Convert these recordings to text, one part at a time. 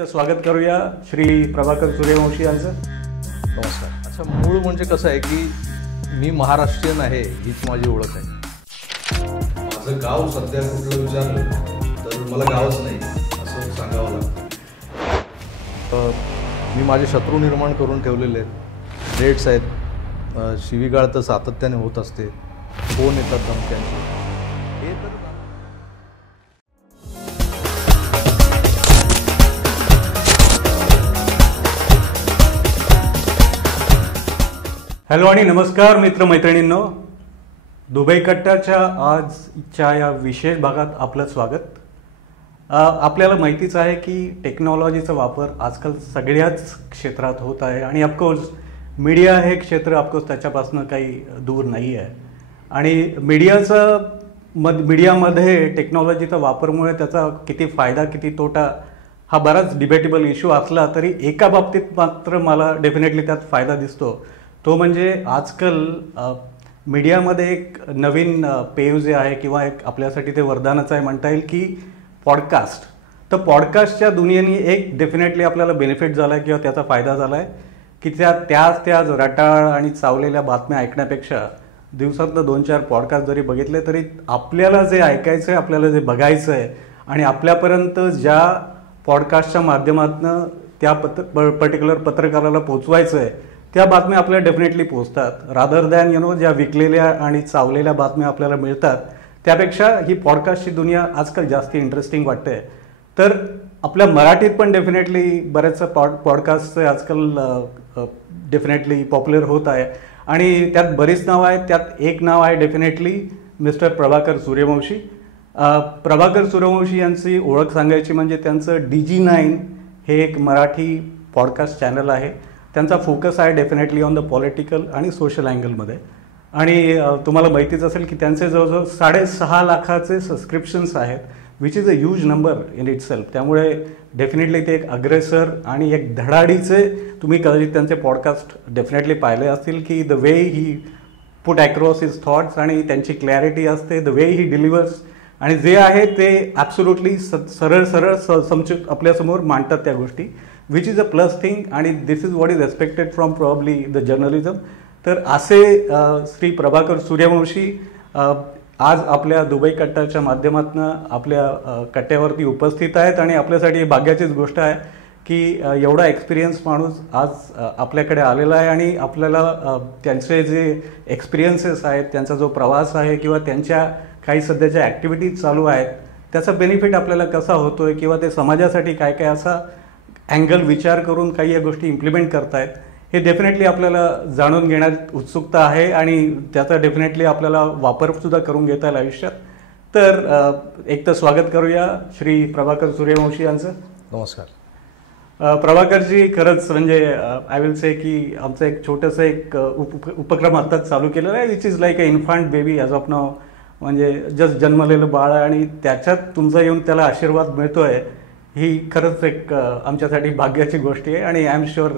तर स्वागत करूया श्री प्रभाकर सूर्यवंशी यांचं. नमस्कार. अच्छा, मूळ म्हणजे कसं आहे की मी महाराष्ट्रीयन आहे हीच माझी ओळख आहे. माझं गाव सध्या कुठलं विचारलं तर मला गावच नाही असं सांगावं लागतं. मी माझे शत्रू निर्माण करून ठेवलेले आहेत. रेट्स आहेत, शिवीगाळ तर सातत्याने होत असते, फोन येतात धमक्यांचे. हे तर हॅलो आणि नमस्कार मित्रमैत्रिणींनो. दुबई कट्टाच्या आजच्या या विशेष भागात आपलं स्वागत. आपल्याला माहितीच आहे की टेक्नॉलॉजीचा वापर आजकाल सगळ्याच क्षेत्रात होत आहे आणि ऑफकोर्स मीडिया हे क्षेत्र ऑफकोर्स त्याच्यापासून काही दूर नाही आहे. आणि मीडियामध्ये टेक्नॉलॉजीचा वापरमुळे त्याचा किती फायदा किती तोटा हा बराच डिबेटेबल इश्यू असला तरी एका बाबतीत मात्र मला डेफिनेटली त्यात फायदा दिसतो. तो म्हणजे आजकाल मीडियामध्ये एक नवीन पेव जे आहे किंवा एक आपल्यासाठी ते वरदानच आहे म्हणता येईल की पॉडकास्ट. तर पॉडकास्टच्या दुनियेने एक डेफिनेटली आपल्याला बेनिफिट झाला आहे किंवा त्याचा फायदा झाला आहे की त्याच रटाळ आणि चावलेल्या बातम्या ऐकण्यापेक्षा दिवसातनं 2-4 पॉडकास्ट जरी बघितले तरी आपल्याला जे ऐकायचं आहे, आपल्याला जे बघायचं आहे आणि आपल्यापर्यंत ज्या पॉडकास्टच्या माध्यमातून त्या पर्टिक्युलर पत्रकाराला पोचवायचं आहे त्या बातम्या आपल्याला डेफिनेटली पोचतात. रादर दॅन ज्या विकलेल्या आणि चावलेल्या बातम्या आपल्याला मिळतात त्यापेक्षा ही पॉडकास्टची दुनिया आजकाल जास्त इंटरेस्टिंग वाटते. तर आपल्या मराठीत पण डेफिनेटली बऱ्याचशा पॉडकास्टचे आजकाल डेफिनेटली पॉप्युलर होत आहे आणि त्यात बरीच नावं आहेत. त्यात एक नाव आहे डेफिनेटली मिस्टर प्रभाकर सूर्यवंशी. प्रभाकर सूर्यवंशी यांची ओळख सांगायची म्हणजे त्यांचं DG9 हे एक मराठी पॉडकास्ट चॅनल आहे. त्यांचा फोकस आहे डेफिनेटली ऑन द पॉलिटिकल आणि सोशल अँगलमध्ये. आणि तुम्हाला माहितीच असेल की त्यांचे जवळजवळ 6.5 लाखाचे सबस्क्रिप्शन्स आहेत, which is a huge number in it self. त्यामुळे डेफिनेटली ते एक अग्रेसर आणि एक धडाडीचे तुम्ही कदाचित त्यांचे पॉडकास्ट डेफिनेटली पाहिले असतील की the way he put across his thoughts आणि त्यांची क्लॅरिटी असते, द वे ही डिलिव्हर्स आणि जे आहे ते ॲब्सोल्युटली सरळ समजून आपल्यासमोर मांडतात त्या गोष्टी, which is a plus thing आणि this is what is expected from probably the journalism. तर असे श्री प्रभाकर सूर्यवंशी आज आपल्या दुबई कट्टाच्या माध्यमातून आपल्या कट्ट्यावरती उपस्थित आहेत आणि आपल्यासाठी भाग्याचीच गोष्ट आहे की एवढा एक्सपिरियन्स माणूस आज आपल्याकडे आलेला आहे आणि आपल्याला त्यांचे जे एक्सपिरियन्सेस आहेत, त्यांचा जो प्रवास आहे किंवा त्यांच्या काही सध्याच्या ॲक्टिव्हिटीज चालू आहेत त्याचा बेनिफिट आपल्याला कसा होतो आहे किंवा ते समाजासाठी काय काय असा अँगल विचार करून काही या गोष्टी इम्प्लिमेंट करतायत हे डेफिनेटली आपल्याला जाणून घेण्यात उत्सुकता आहे आणि त्याचा डेफिनेटली आपल्याला वापरसुद्धा करून घेता येईल आयुष्यात. तर एक तर स्वागत करूया श्री प्रभाकर सूर्यवंशी यांचं. नमस्कार. प्रभाकरजी, खरंच म्हणजे आय विल से की आमचं एक छोटंसं एक उपक्रम आत्ताच चालू केलेला आहे which is like a infant baby as of now. म्हणजे जस्ट जन्मलेलं बाळ आणि त्याच्यात तुमचा येऊन त्याला आशीर्वाद मिळतो आहे ही खरंच एक आमच्यासाठी भाग्याची गोष्ट आहे. आणि आय एम शुअर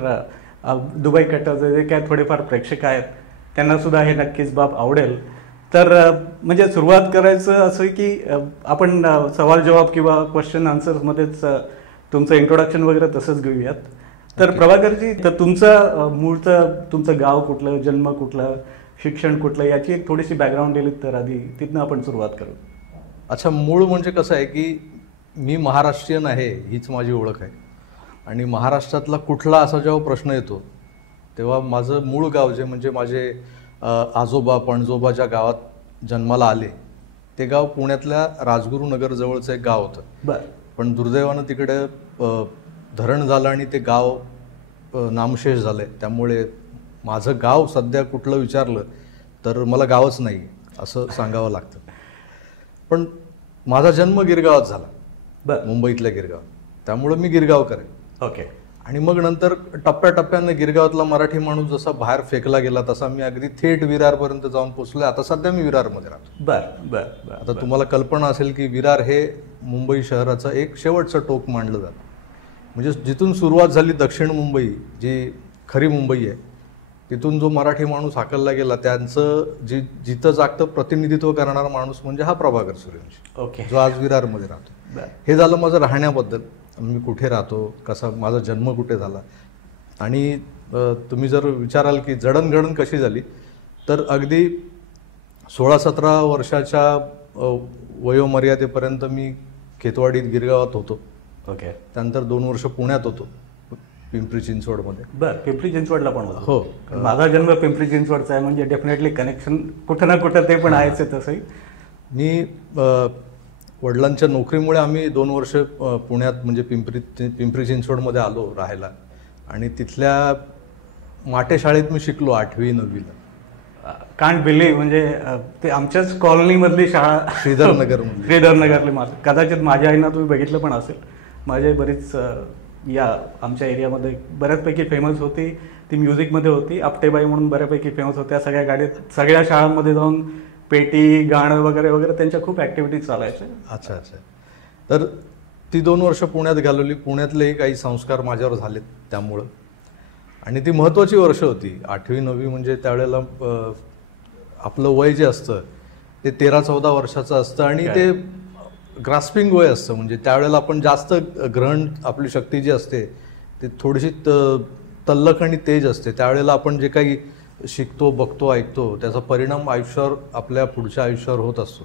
दुबई कट्टाचे जे काय थोडेफार प्रेक्षक आहेत त्यांनासुद्धा हे नक्कीच बाब आवडेल. तर म्हणजे सुरुवात करायचं असं की आपण सवाल जवाब किंवा क्वेश्चन आन्सर्समध्येच तुमचं इंट्रोडक्शन वगैरे तसंच घेऊयात. तर प्रभाकरजी, तर तुमचं गाव कुठलं, जन्म कुठला, शिक्षण कुठलं याची एक थोडीशी बॅकग्राऊंड दिली तर आधी तिथनं आपण सुरुवात करू. अच्छा, मूळ म्हणजे कसं आहे की मी महाराष्ट्रीयन आहे हीच माझी ओळख आहे आणि महाराष्ट्रातला कुठला असा जेव्हा प्रश्न येतो तेव्हा माझं मूळ गाव जे म्हणजे माझे आजोबा पणजोबा ज्या गावात जन्माला आले ते गाव पुण्यातल्या राजगुरुनगर जवळचं एक गाव होतं. बरं. पण दुर्दैवानं तिकडे धरण झालं आणि ते गाव नामशेष झालं. त्यामुळे माझं गाव सध्या कुठलं विचारलं तर मला गावच नाही असं सांगावं लागतं. पण माझा जन्म गिरगावात झाला. बरं. मुंबईतल्या गिरगावात. त्यामुळं मी गिरगावकर आहे. ओके. आणि मग नंतर टप्प्याटप्प्यानं गिरगावातला मराठी माणूस जसा बाहेर फेकला गेला तसा मी अगदी थेट विरारपर्यंत जाऊन पोचलोय. आता सध्या मी विरारमध्ये राहतो. बरं बरं. आता तुम्हाला कल्पना असेल की विरार हे मुंबई शहराचं एक शेवटचं टोक मानलं जातं. म्हणजे जिथून सुरुवात झाली दक्षिण मुंबई जी खरी मुंबई आहे तिथून जो मराठी माणूस हाकलला गेला त्यांचं जिथं जागतं प्रतिनिधित्व करणारा माणूस म्हणजे हा प्रभाकर सूर्यवंशी. ओके. जो आज विरारमध्ये राहतो. हे झालं माझं राहण्याबद्दल. मी कुठे राहतो, कसा माझा जन्म कुठे झाला. आणि तुम्ही जर विचाराल की जडणघडण कशी झाली, तर अगदी 16-17 वर्षाच्या वयोमर्यादेपर्यंत मी खेतवाडीत गिरगावात होतो. ओके. त्यानंतर 2 वर्ष पुण्यात होतो, पिंपरी चिंचवडमध्ये. बरं, पिंपरी चिंचवडला पण होतो. हो. माझा जन्म पिंपरी चिंचवडचा आहे, म्हणजे डेफिनेटली कनेक्शन कुठं ना कुठं ते पण आहेच आहे. तसंही मी वडिलांच्या नोकरीमुळे आम्ही 2 वर्ष पुण्यात म्हणजे पिंपरी चिंचवडमध्ये आलो राहायला. आणि तिथल्या माटे शाळेत मी शिकलो 8वी-9वीला. कांट बिलीव्ह, म्हणजे ते आमच्याच कॉलनीमधली शाळा, श्रीधरनगरली. कदाचित माझ्या आईना तुम्ही बघितलं पण असेल. माझी बरीच या आमच्या एरियामध्ये बऱ्याचपैकी फेमस होती. ती म्युझिकमध्ये होती, आपटेबाई म्हणून बऱ्यापैकी फेमस होत्या. सगळ्या गाडीत सगळ्या शाळांमध्ये जाऊन पेटी, गाणं वगैरे वगैरे त्यांच्या खूप ॲक्टिव्हिटीज चालायच्या. अच्छा. तर ती 2 वर्ष पुण्यात घालवली. पुण्यातलेही काही संस्कार माझ्यावर झालेत त्यामुळं. आणि ती महत्त्वाची वर्ष होती. 8वी-9वी म्हणजे त्यावेळेला आपलं वय जे असतं ते 13-14 वर्षाचं असतं आणि ते ग्रास्पिंग वय असतं. म्हणजे त्यावेळेला आपण जास्त ग्रहण, आपली शक्ती जी असते ते थोडीशी तल्लख आणि तेज असते. त्यावेळेला आपण जे काही शिकतो, बघतो, ऐकतो त्याचा परिणाम आयुष्यावर, आपल्या पुढच्या आयुष्यावर होत असतो.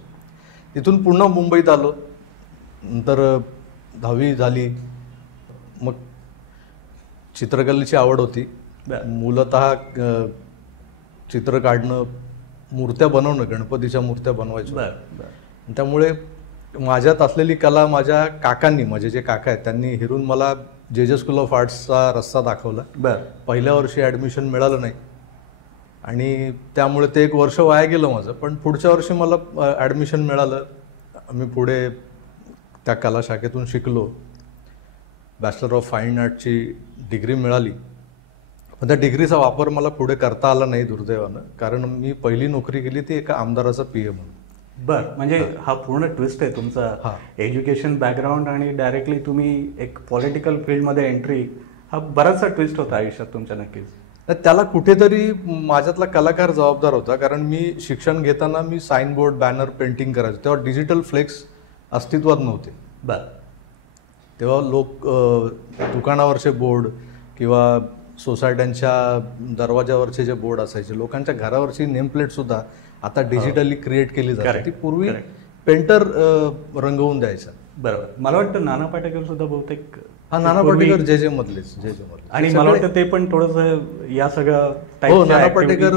तिथून पुन्हा मुंबईत आलो. नंतर 10वी झाली. मग चित्रकलेची आवड होती. मूलतः चित्र काढणं, मूर्त्या बनवणं, गणपतीच्या मूर्त्या बनवायचो. त्यामुळे माझ्यात असलेली कला माझ्या काकांनी, माझे जे काका आहेत त्यांनी हिरून मला जे स्कूल ऑफ आर्ट्सचा रस्ता दाखवला. पहिल्या वर्षी ॲडमिशन मिळालं नाही आणि त्यामुळे ते 1 वर्ष वाया गेलं माझं. पण पुढच्या वर्षी मला ॲडमिशन मिळालं. मी पुढे त्या कला शाखेतून शिकलो. बॅचलर ऑफ फाईन आर्टची डिग्री मिळाली. पण त्या डिग्रीचा वापर मला पुढे करता आला नाही दुर्दैवानं, कारण मी पहिली नोकरी केली ती एका आमदाराचा PA म्हणून. बरं, म्हणजे हा पूर्ण ट्विस्ट आहे तुमचा. एज्युकेशन बॅकग्राऊंड आणि डायरेक्टली तुम्ही एक पॉलिटिकल फील्डमध्ये एंट्री, हा बराचसा ट्विस्ट होता आयुष्यात तुमच्या. नक्कीच त्याला कुठेतरी माझ्यातला कलाकार जबाबदार होता, कारण मी शिक्षण घेताना मी साईनबोर्ड, बॅनर, पेंटिंग करायचो. तेव्हा डिजिटल फ्लेक्स अस्तित्वात नव्हते. तेव्हा लोक दुकानावरचे बोर्ड किंवा सोसायट्यांच्या दरवाजावरचे जे बोर्ड असायचे, लोकांच्या घरावरची नेमप्लेट सुद्धा आता डिजिटली क्रिएट केली जाते. ती पूर्वी पेंटर रंगवून द्यायचा. बरोबर. मला वाटतं नाना पाटेकर सुद्धा बहुतेक. नाना पाटेकर जे मधलेच. आणि मला वाटतं ते पण थोडंसं या सगळ्या. हो, नाना पाटेकर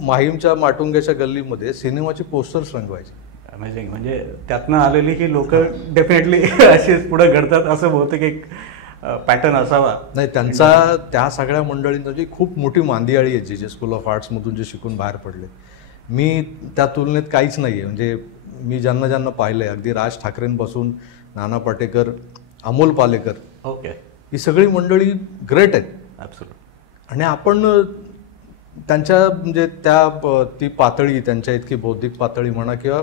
माहीमच्या माटुंग्याच्या गल्लीमध्ये सिनेमाचे पोस्टर्स रंगवायचे. अमेझिंग. म्हणजे त्यातनं आलेली ही लोक डेफिनेटली अशीच पुढे घडतात असं बहुतेक एक पॅटर्न असावा. नाही, त्यांचा त्या सगळ्या मंडळींची खूप मोठी मांदियाळी आहे जे स्कूल ऑफ आर्ट्समधून जे शिकून बाहेर पडले. मी त्या तुलनेत काहीच नाही आहे. म्हणजे मी ज्यांना पाहिलंय, अगदी राज ठाकरेंपासून नाना पाटेकर, अमोल पालेकर, ओके, ही सगळी मंडळी ग्रेट आहेत. ॲब्सोल्युट. आणि आपण त्यांच्या म्हणजे ती पातळी, त्यांच्या इतकी बौद्धिक पातळी म्हणा किंवा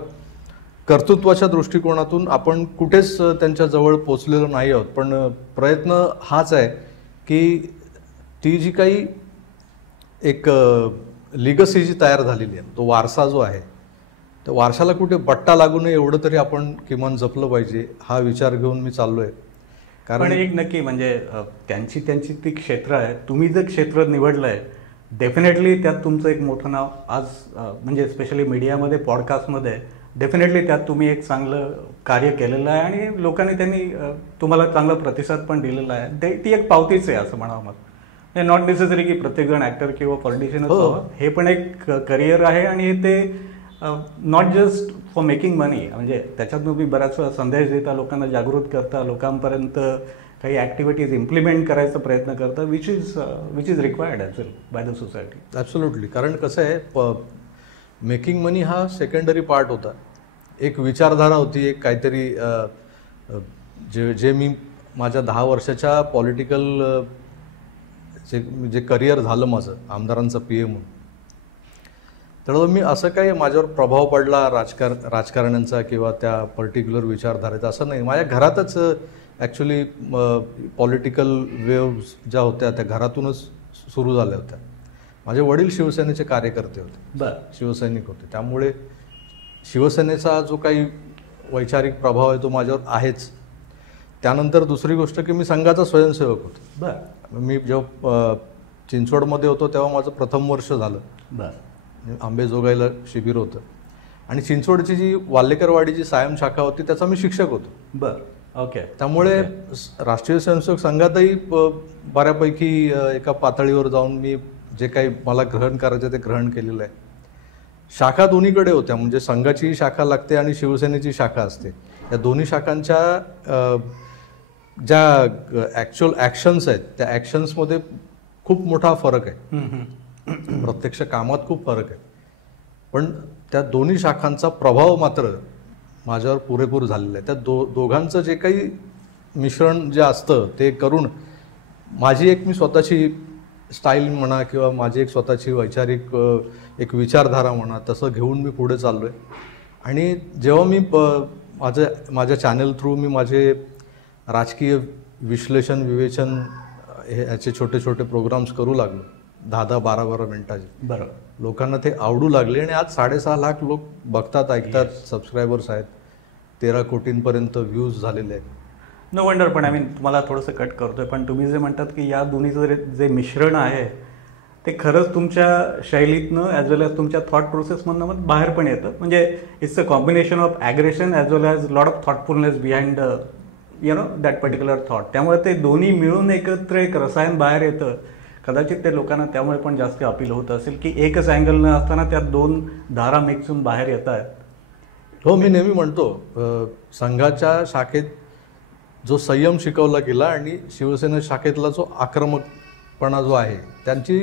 कर्तृत्वाच्या दृष्टिकोनातून आपण कुठेच त्यांच्या जवळ पोचलेलो नाही आहोत. पण प्रयत्न हाच आहे की ती जी काही एक लिगसी जी तयार झालेली आहे, तो वारसा जो आहे, त्या वारशाला कुठे बट्टा लागू नये एवढं तरी आपण किमान जपलं पाहिजे, हा विचार घेऊन मी चाललोय. कारण एक नक्की म्हणजे त्यांची ती क्षेत्र आहे. तुम्ही जे क्षेत्र निवडलंय डेफिनेटली त्यात तुमचं एक मोठं नाव आज म्हणजे स्पेशली मीडियामध्ये, पॉडकास्टमध्ये डेफिनेटली त्यात तुम्ही एक चांगलं कार्य केलेलं आहे आणि लोकांनी त्यांनी तुम्हाला चांगला प्रतिसाद पण दिलेला आहे. ती एक पावतीच आहे असं म्हणावं मला. हे नॉट नेसेसरी की प्रत्येकजण ॲक्टर किंवा पॉलिटिशियनच व्हावं. हे पण एक करिअर आहे आणि ते नॉट जस्ट फॉर मेकिंग मनी. म्हणजे त्याच्यात तुम्ही बऱ्याच वेळा संदेश देता, लोकांना जागृत करता, लोकांपर्यंत काही ॲक्टिव्हिटीज इम्प्लिमेंट करायचा प्रयत्न करता, which is required as well by the society. Absolutely. कारण कसं आहे, मेकिंग मनी हा सेकंडरी पार्ट होता. एक विचारधारा होती, एक काहीतरी जे मी माझ्या 10 वर्षाच्या पॉलिटिकल जे करिअर झालं माझं आमदारांचा PA म्हणून, त्यामुळे मी असं काही माझ्यावर प्रभाव पडला राजकारण्यांचा किंवा त्या पर्टिक्युलर विचारधारेचा असं नाही. माझ्या घरातच ॲक्च्युली पॉलिटिकल वेव्स ज्या होत्या त्या घरातूनच सुरू झाल्या होत्या. माझे वडील शिवसेनेचे कार्यकर्ते होते, शिवसैनिक होते. त्यामुळे शिवसेनेचा जो काही वैचारिक प्रभाव आहे तो माझ्यावर आहेच. त्यानंतर दुसरी गोष्ट की मी संघाचा स्वयंसेवक होतो. बरं मी जेव्हा चिंचवडमध्ये होतो तेव्हा माझं प्रथम वर्ष झालं. बरं आंबेजोगाईला शिबिर होतं आणि चिंचवडची जी वाल्लेकरवाडीची सायम शाखा होती त्याचा मी शिक्षक होतो. बरं ओके. त्यामुळे राष्ट्रीय स्वयंसेवक संघातही बऱ्यापैकी एका पातळीवर जाऊन मी जे काही मला ग्रहण करायचं ते ग्रहण केलेलं आहे. शाखा दोन्हीकडे होत्या, म्हणजे संघाची शाखा लागते आणि शिवसेनेची शाखा असते. या दोन्ही शाखांच्या ज्या ॲक्च्युअल ॲक्शन्स आहेत त्या ॲक्शन्समध्ये खूप मोठा फरक आहे. प्रत्यक्ष कामात खूप फरक आहे, पण त्या दोन्ही शाखांचा प्रभाव मात्र माझ्यावर पुरेपूर झालेला आहे. त्या दोघांचं जे काही मिश्रण जे असतं ते करून माझी मी स्वतःची स्टाईल म्हणा किंवा माझी एक स्वतःची वैचारिक एक विचारधारा म्हणा तसं घेऊन मी पुढे चाललो आहे. आणि जेव्हा मी माझ्या चॅनल थ्रू मी माझे राजकीय विश्लेषण विवेचन ह्याचे छोटे छोटे प्रोग्राम्स करू लागलो 10-12 मिनिटाचे. बरं. लोकांना ते आवडू लागले आणि आज 6.5 लाख लोक बघतात, ऐकतात, सबस्क्रायबर्स आहेत, 13 कोटींपर्यंत व्ह्यूज झालेले आहेत. No wonder. पण आय मीन तुम्हाला थोडंसं कट करतोय, पण तुम्ही जे म्हणतात की या दोन्हीचं जे मिश्रण आहे ते खरंच तुमच्या शैलीतनं ॲज वेल ॲज तुमच्या थॉट प्रोसेसमधनं बाहेर पण येतं. म्हणजे it's a combination of aggression as well as lot of thoughtfulness behind that particular thought. त्यामुळे ते दोन्ही मिळून एकत्र एक रसायन बाहेर येतं. कदाचित ते लोकांना त्यामुळे पण जास्त अपील होत असेल की एकच अँगल न असताना त्या दोन धारा मिक्स होऊन बाहेर येत आहेत. हो, मी नेहमी म्हणतो संघाच्या शाखेत जो संयम शिकवला गेला आणि शिवसेना शाखेतला जो आक्रमकपणा जो आहे त्यांची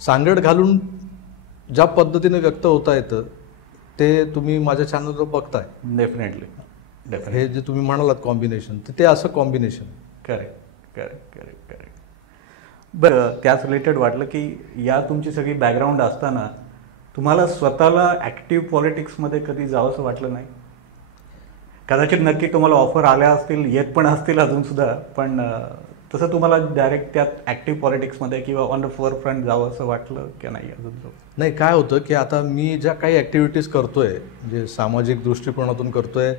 सांगड घालून ज्या पद्धतीने व्यक्त होता येतं ते तुम्ही माझ्या चॅनलवर बघताय. डेफिनेटली. हे जे तुम्ही म्हणालात कॉम्बिनेशन ते असं combination. Correct correct correct correct. बरं, त्याच रिलेटेड वाटलं की या तुमची सगळी बॅकग्राऊंड असताना तुम्हाला स्वतःला ॲक्टिव्ह पॉलिटिक्समध्ये कधी जावंसं वाटलं नाही? कदाचित नक्की तुम्हाला ऑफर आल्या असतील, येत पण असतील अजूनसुद्धा, पण तसं तुम्हाला डायरेक्ट त्यात ॲक्टिव्ह पॉलिटिक्समध्ये किंवा ऑन द फोर फ्रंट जावं असं वाटलं की नाही अजून? नाही, काय होतं की आता मी ज्या काही ॲक्टिव्हिटीज करतोय म्हणजे सामाजिक दृष्टिकोनातून करतोय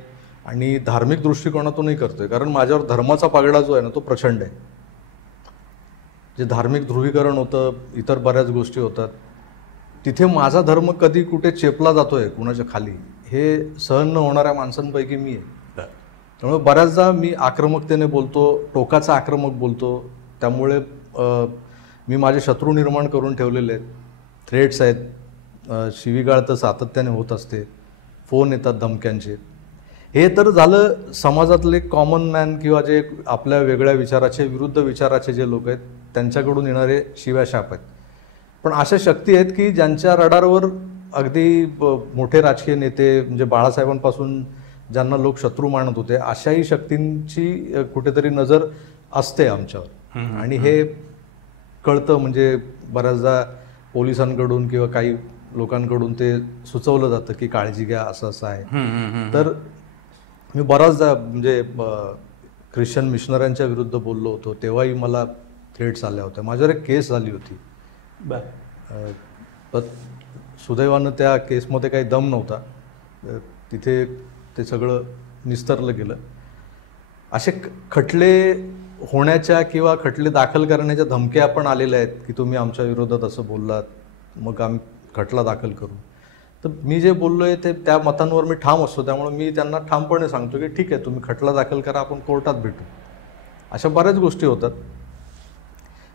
आणि धार्मिक दृष्टिकोनातूनही करतोय, कारण माझ्यावर धर्माचा पगडा जो आहे ना तो प्रचंड आहे. जे धार्मिक ध्रुवीकरण होतं, इतर बऱ्याच गोष्टी होतात, तिथे माझा धर्म कधी कुठे चेपला जातोय कुणाच्या खाली हे सहन न होणाऱ्या माणसांपैकी मी आहे. त्यामुळे बऱ्याचदा मी आक्रमकतेने बोलतो, टोकाचा आक्रमक बोलतो. त्यामुळे मी माझे शत्रू निर्माण करून ठेवलेले आहेत. थ्रेट्स आहेत, शिवीगाळ तर सातत्याने होत असते, फोन येतात धमक्यांचे. हे तर झालं समाजातले कॉमन मॅन किंवा जे आपल्या वेगळ्या विचाराचे विरुद्ध विचाराचे जे लोक आहेत त्यांच्याकडून येणारे शिव्या शाप आहेत. पण अशा शक्ती आहेत की ज्यांच्या रडारवर अगदी मोठे राजकीय नेते म्हणजे बाळासाहेबांपासून ज्यांना लोक शत्रू मानत होते अशाही शक्तींची कुठेतरी नजर असते आमच्यावर. आणि हे कळतं, म्हणजे बऱ्याचदा पोलिसांकडून किंवा काही लोकांकडून ते सुचवलं जातं की काळजी घ्या, असं असं आहे. तर मी बराचदा म्हणजे ख्रिश्चन मिशनऱ्यांच्या विरुद्ध बोललो होतो, तेव्हाही मला थ्रेट्स आल्या होत्या. माझ्यावर एक केस झाली होती. पण सुदैवानं त्या केसमध्ये काही दम नव्हता, तिथे ते सगळं निस्तरलं गेलं. असे खटले होण्याच्या किंवा खटले दाखल करण्याच्या धमक्या पण आलेल्या आहेत की तुम्ही आमच्या विरोधात असं बोललात, मग आम्ही खटला दाखल करू. तर मी जे बोललो आहे ते त्या मतांवर मी ठाम असतो. त्यामुळे मी त्यांना ठामपणे सांगतो की ठीक आहे, तुम्ही खटला दाखल करा, आपण कोर्टात भेटू. अशा बऱ्याच गोष्टी होतात.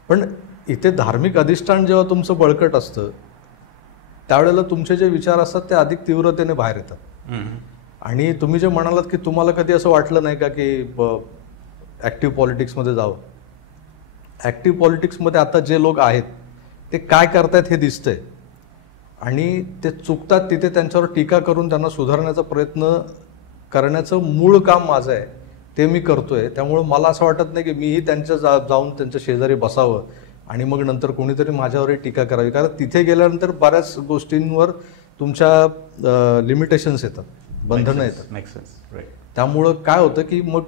पण इथे धार्मिक अधिष्ठान जेव्हा तुमचं बळकट असतं त्यावेळेला तुमचे जे विचार असतात ते अधिक तीव्रतेने बाहेर येतात. आणि तुम्ही जे म्हणालात की तुम्हाला कधी असं वाटलं नाही का की ॲक्टिव्ह पॉलिटिक्समध्ये जावं? ॲक्टिव्ह पॉलिटिक्समध्ये आता जे लोक आहेत ते काय करतायत हे दिसतंय आणि ते चुकतात तिथे त्यांच्यावर टीका करून त्यांना सुधारण्याचा प्रयत्न करण्याचं मूळ काम माझं आहे, ते मी करतोय. त्यामुळं मला असं वाटत नाही की मीही जाऊन त्यांच्या शेजारी बसावं आणि मग नंतर कोणीतरी माझ्यावरही टीका करावी, कारण तिथे गेल्यानंतर बऱ्याच गोष्टींवर तुमच्या लिमिटेशन्स येतात, बंधनं येतात. त्यामुळं काय होतं की मग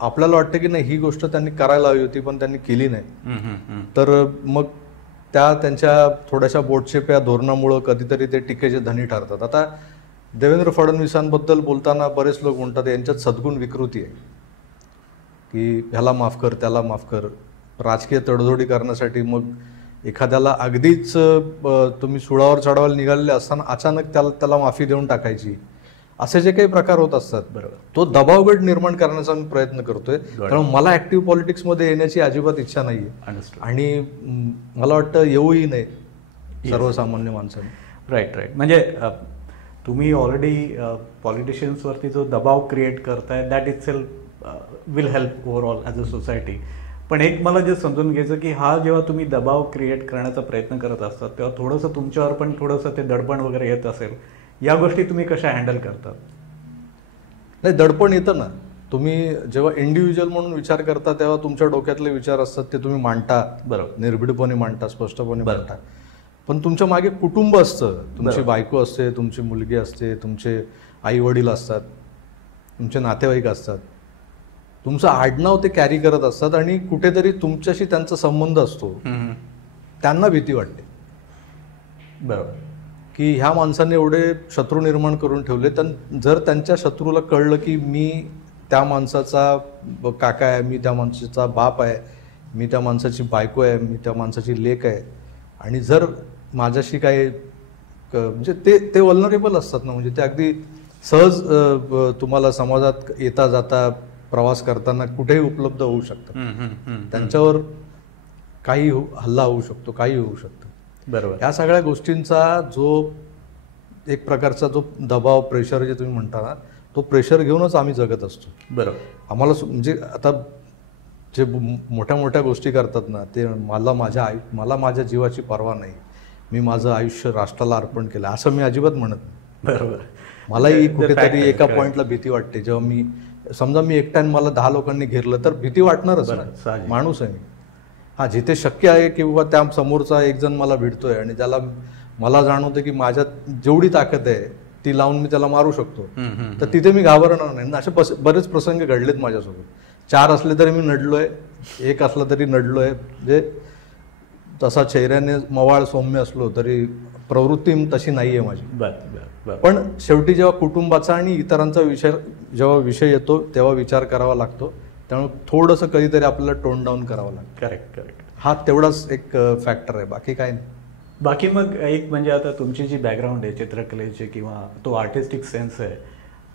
आपल्याला वाटतं की नाही ही गोष्ट त्यांनी करायला हवी होती पण त्यांनी केली नाही, तर मग त्यांच्या थोड्याशा बोटशेप्या धोरणामुळं कधीतरी ते टीकेचे धनी ठरतात. आता देवेंद्र फडणवीसांबद्दल बोलताना बरेच लोक म्हणतात यांच्यात सद्गुण विकृती आहे. की ह्याला माफ कर, त्याला माफ कर, राजकीय तडजोडी करण्यासाठी मग एखाद्याला अगदीच तुम्ही सुळावर चढवायला निघालेले असताना अचानक त्याला माफी देऊन टाकायची, असे जे काही प्रकार होत असतात, बरोबर, तो दबावगट निर्माण करण्याचा मी प्रयत्न करतोय. कारण मला ऍक्टिव्ह पॉलिटिक्समध्ये येण्याची अजिबात इच्छा नाहीये आणि मला वाटतं येऊही नाही सर्वसामान्य माणसाने. राईट. म्हणजे तुम्ही ऑलरेडी पॉलिटिशियन्सवरती जो दबाव क्रिएट करताय that it self will help overall as a society. पण एक मला जे समजून घ्यायचं की हा जेव्हा तुम्ही दबाव क्रिएट करण्याचा प्रयत्न करत असतात तेव्हा थोडंसं तुमच्यावर पण थोडंसं ते दडपण वगैरे येत असेल, या गोष्टी तुम्ही कशा हँडल करतात? नाही, दडपण येतं ना. तुम्ही जेव्हा इंडिव्हिज्युअल म्हणून विचार करता तेव्हा तुमच्या डोक्यातले विचार असतात ते तुम्ही मांडता, बरोबर, निर्भीडपणे मांडता, स्पष्टपणे मांडता. पण तुमच्या मागे कुटुंब असतं, तुमची बायको असते, तुमची मुलगी असते, तुमचे आई वडील असतात, तुमचे नातेवाईक असतात, तुमचं आडनाव ते कॅरी करत असतात आणि कुठेतरी तुमच्याशी त्यांचा संबंध असतो. त्यांना भीती वाटते, बरोबर, की ह्या माणसाने एवढे शत्रू निर्माण करून ठेवले, तर जर त्यांच्या शत्रूला कळलं की मी त्या माणसाचा काका आहे, मी त्या माणसाचा बाप आहे, मी त्या माणसाची बायको आहे, मी त्या माणसाची लेक आहे, आणि जर माझ्याशी काय म्हणजे ते वल्नरेबल असतात ना, म्हणजे ते अगदी सहज तुम्हाला समाजात येता जाता प्रवास करताना कुठेही उपलब्ध होऊ शकतात. त्यांच्यावर काही हल्ला होऊ शकतो, काही होऊ शकतं. बरोबर. या सगळ्या गोष्टींचा जो एक प्रकारचा जो दबाव, प्रेशर जे तुम्ही म्हणता ना, तो प्रेशर घेऊनच आम्ही जगत असतो. बरोबर. आम्हाला म्हणजे आता जे मोठ्या मोठ्या गोष्टी करतात ना, ते मला माझ्या जीवाची पर्वा नाही, मी माझं आयुष्य राष्ट्राला अर्पण केलं, असं मी अजिबात म्हणत नाही. बरोबर. मलाही कुठेतरी एका पॉइंटला भीती वाटते. जेव्हा मी समजा मी एकट्याने मला 10 लोकांनी घेरलं तर भीती वाटणारच, माणूस आहे मी. हा, जिथे शक्य आहे किंवा त्या समोरचा एक जण मला भिडतोय आणि त्याला मला जाणवतं की माझ्यात जेवढी ताकद आहे ती लावून मी त्याला मारू शकतो, तर तिथे मी घाबरणार नाही. असे बरेच प्रसंग घडलेत माझ्यासोबत. 4 असले तरी मी नडलोय, 1 असला तरी नडलोय. म्हणजे तसा चेहऱ्याने मवाळ सौम्य असलो तरी प्रवृत्ती तशी नाहीये माझी. पण शेवटी जेव्हा कुटुंबाचा आणि इतरांचा जेव्हा विषय येतो तेव्हा विचार करावा लागतो. त्यामुळे थोडंसं कधीतरी आपल्याला टोन डाऊन करावं लागतं. करेक्ट. हा तेवढाच एक फॅक्टर आहे, बाकी काय नाही. बाकी मग एक म्हणजे आता तुमची जी बॅकग्राऊंड आहे चित्रकलेची किंवा तो आर्टिस्टिक सेन्स आहे,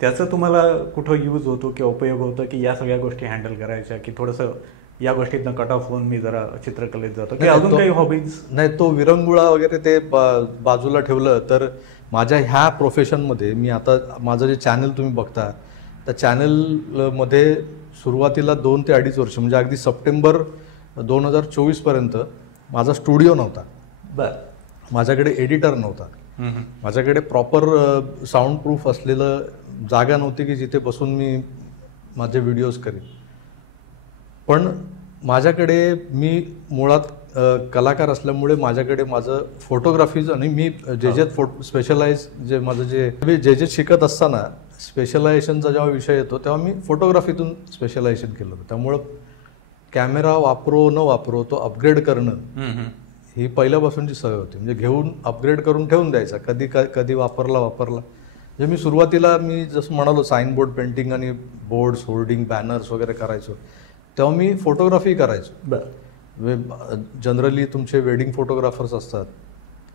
त्याचा तुम्हाला कुठं यूज होतो किंवा उपयोग होतो की या सगळ्या गोष्टी हँडल करायच्या, की थोडंसं या गोष्टीतनं कट ऑफ होऊन मी जरा चित्रकलेत जातो, की अजून काही हॉबीज? नाही, तो विरंगुळा वगैरे ते बाजूला ठेवलं तर माझ्या ह्या प्रोफेशनमध्ये मी आता माझं जे चॅनल तुम्ही बघता त्या चॅनलमध्ये सुरुवातीला 2 ते 2.5 वर्ष म्हणजे अगदी सप्टेंबर 2024 पर्यंत माझा स्टुडिओ नव्हता. माझ्याकडे एडिटर नव्हता, माझ्याकडे प्रॉपर साऊंड प्रूफ असलेलं जागा नव्हती की जिथे बसून मी माझे व्हिडिओज करेन. पण माझ्याकडे मी मुळात कलाकार असल्यामुळे माझ्याकडे माझं फोटोग्राफीज आणि मी जे स्पेशलाइज जे माझं जे शिकत असताना स्पेशलायझेशनचा जेव्हा विषय येतो तेव्हा मी फोटोग्राफीतून स्पेशलायझेशन केलं होतं. त्यामुळं कॅमेरा वापरो न वापरो तो अपग्रेड करणं ही पहिल्यापासूनची सवय होती. म्हणजे घेऊन अपग्रेड करून ठेवून द्यायचा, कधी वापरला. म्हणजे मी सुरुवातीला जसं म्हणालो साईन बोर्ड पेंटिंग आणि बोर्ड्स, होर्डिंग, बॅनर्स वगैरे करायचो तेव्हा मी फोटोग्राफी करायचो. जनरली तुमचे वेडिंग फोटोग्राफर्स असतात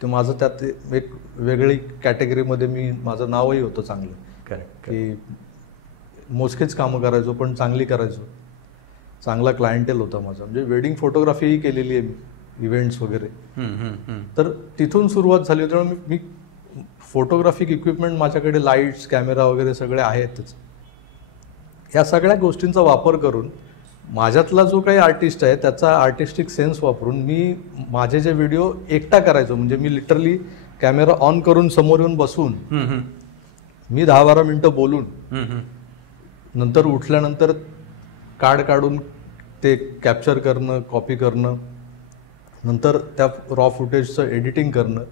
ते माझं त्यात एक वेगळी कॅटेगरीमध्ये माझं नावही होतं चांगलं. की मोजकेच कामं करायचो पण चांगली करायचो, चांगला क्लायंटेल होता माझा. म्हणजे वेडिंग फोटोग्राफीही केलेली आहे मी, इव्हेंट्स वगैरे. तर तिथून सुरुवात झाली होती. त्यामुळे मी फोटोग्राफिक इक्विपमेंट माझ्याकडे लाईट्स, कॅमेरा वगैरे सगळे आहेतच. या सगळ्या गोष्टींचा वापर करून माझ्यातला जो काही आर्टिस्ट आहे त्याचा आर्टिस्टिक सेन्स वापरून मी माझे जे व्हिडिओ एकटा करायचो. म्हणजे मी लिटरली कॅमेरा ऑन करून समोर येऊन बसून मी 10-12 मिनटं बोलून नंतर उठल्यानंतर कार्ड काढून ते कॅप्चर करणं, कॉपी करणं, नंतर त्या रॉ फुटेजचं एडिटिंग करणं,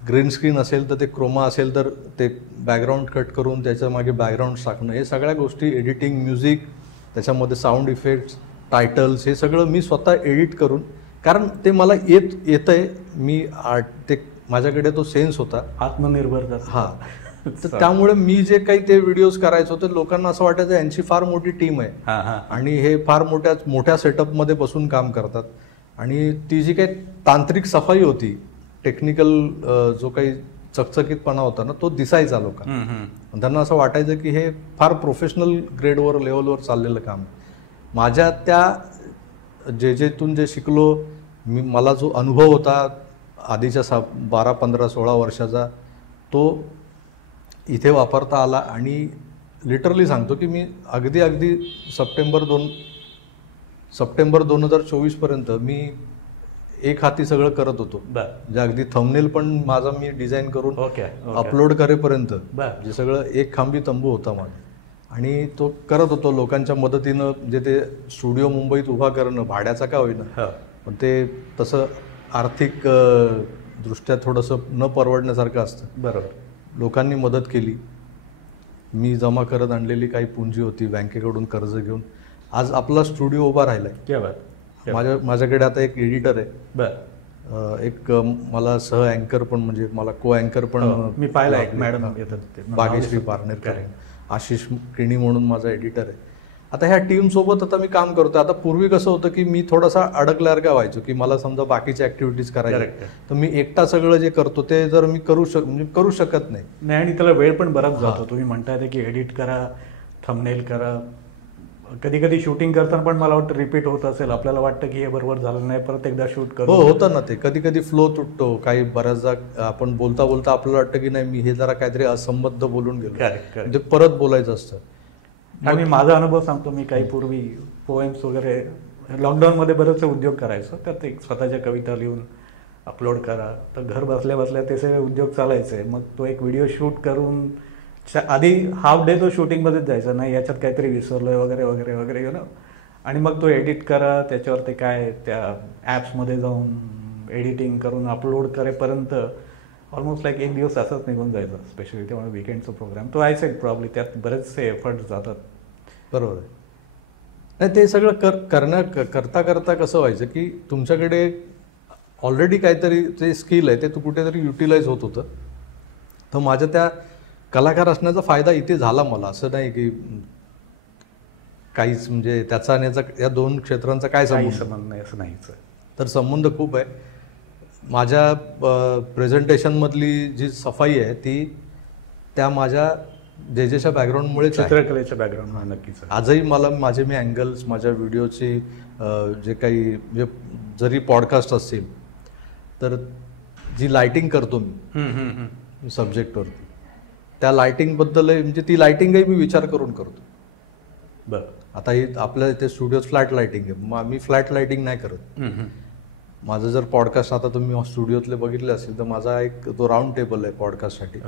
ग्रीन स्क्रीन असेल तर ते क्रोमा असेल तर ते बॅकग्राऊंड कट करून त्याच्या मागे बॅकग्राऊंड टाकणं, हे सगळ्या गोष्टी, एडिटिंग, म्युझिक, त्याच्यामध्ये साऊंड इफेक्ट्स, टायटल्स, हे सगळं मी स्वतः एडिट करून, कारण ते मला येतंय, मी ते माझ्याकडे तो सेन्स होता. आत्मनिर्भर. हां, तर त्यामुळे मी जे काही ते व्हिडिओज करायचो तर लोकांना असं वाटायचं यांची फार मोठी टीम आहे आणि हे फार मोठ्या सेटअपमध्ये बसून काम करतात. आणि ती जी काही तांत्रिक सफाई होती, टेक्निकल जो काही चकचकीतपणा होता ना, तो दिसायचा लोकांना. त्यांना असं वाटायचं की हे फार प्रोफेशनल ग्रेडवर लेवलवर चाललेलं काम. माझ्या त्या जेतून जे शिकलो मी, मला जो अनुभव होता आधीच्या 12, 15, 16 वर्षाचा, तो इथे वापरता आला. आणि लिटरली सांगतो की मी अगदी सप्टेंबर 2024 पर्यंत मी एक हाती सगळं करत होतो. म्हणजे अगदी थंबनेल पण माझा मी डिझाईन करून अपलोड करेपर्यंत जे सगळं एक खांबी तंबू होता माझा. आणि तो करत होतो लोकांच्या मदतीनं. म्हणजे ते स्टुडिओ मुंबईत उभा करणं भाड्याचा का होईना, पण ते तसं आर्थिक दृष्ट्या थोडंसं न परवडण्यासारखं असतं. बरोबर. लोकांनी मदत केली. मी जमा करत आणलेली काही पुंजी होती बँकेकडून कर्ज घेऊन आज आपला स्टुडिओ उभा राहिलाय. माझ्याकडे आता एक एडिटर आहे, एक मला सह अँकर पण, म्हणजे मला को अँकर पण मी पाहिला एक मॅडम येतात, भाग्यश्री पारनेरकर, आशिष किणी म्हणून माझा एडिटर आहे. आता ह्या टीम सोबत आता मी काम करतो. आता पूर्वी कसं होतं की मी थोडासा अडकल्यासारखा व्हायचो की मला समजा बाकीच्या ऍक्टिव्हिटीज करायच्या, तर मी एकटा सगळं जे करतो ते जर मी करू शकत नाही. आणि त्याला वेळ पण बराच जातो. तुम्ही म्हणताय की एडिट करा, थंबनेल करा, कधी कधी शूटिंग करताना पण मला वाटतं रिपीट होत असेल. आपल्याला वाटतं की हे बरोबर झालं नाही, परत एकदा शूट करू. हो, होतं ना ते. कधी कधी फ्लो तुटतो. काही बऱ्याचदा आपण बोलता बोलता आपल्याला वाटतं की नाही मी हे जरा काहीतरी असंबद्ध बोलून गेलो, ते परत बोलायचं असतं. आणि माझा अनुभव सांगतो. मी काही पूर्वी पोएम्स वगैरे लॉकडाऊनमध्ये बरेचसे उद्योग करायचो. त्यात एक स्वतःच्या कविता लिहून अपलोड करा, तर घर बसल्या बसल्या ते सगळे उद्योग चालायचे. मग तो एक व्हिडिओ शूट करून आधी हाफ डे तो शूटिंगमध्येच जायचा, नाही याच्यात काहीतरी विसरलोय वगैरे वगैरे वगैरे यु नो. आणि मग तो एडिट करा, त्याच्यावर ते काय त्या ॲप्समध्ये जाऊन एडिटिंग करून अपलोड करेपर्यंत ऑलमोस्ट लाईक एक दिवस असाच निघून जायचा. स्पेशली तेव्हा विकेंडचा प्रोग्राम तो आय सेड प्रॉब्ली त्यात बरेचसे एफर्ट्स जातात. बरोबर आहे. नाही, ते सगळं करता करता कसं व्हायचं की तुमच्याकडे ऑलरेडी काहीतरी जे स्किल आहे ते कुठेतरी युटिलाइज होत होतं. तर माझ्या त्या कलाकार असण्याचा फायदा इथे झाला मला. असं नाही की काहीच म्हणजे त्याचा आणि या दोन क्षेत्रांचा काय संबंध नाही, असं नाहीच. तर संबंध खूप आहे. माझ्या प्रेझेंटेशनमधली जी सफाई आहे ती त्या माझ्या जेच्या बॅकग्राऊंडमुळे, चित्रकलेच्या बॅकग्राऊंड नक्कीच. आजही मला मी अँगल्स माझ्या व्हिडिओची जे काही म्हणजे जरी पॉडकास्ट असतील तर जी लाइटिंग करतो मी सब्जेक्टवरती, त्या लाइटिंगबद्दल म्हणजे ती लाइटिंगही मी विचार करून करतो. बरं. आता ही आपल्या इथे स्टुडिओत फ्लॅट लाइटिंग आहे, मी फ्लॅट लाइटिंग नाही करत. माझं जर पॉडकास्ट आता तुम्ही स्टुडिओतले बघितले असेल तर माझा एक तो राऊंड टेबल आहे पॉडकास्टसाठी.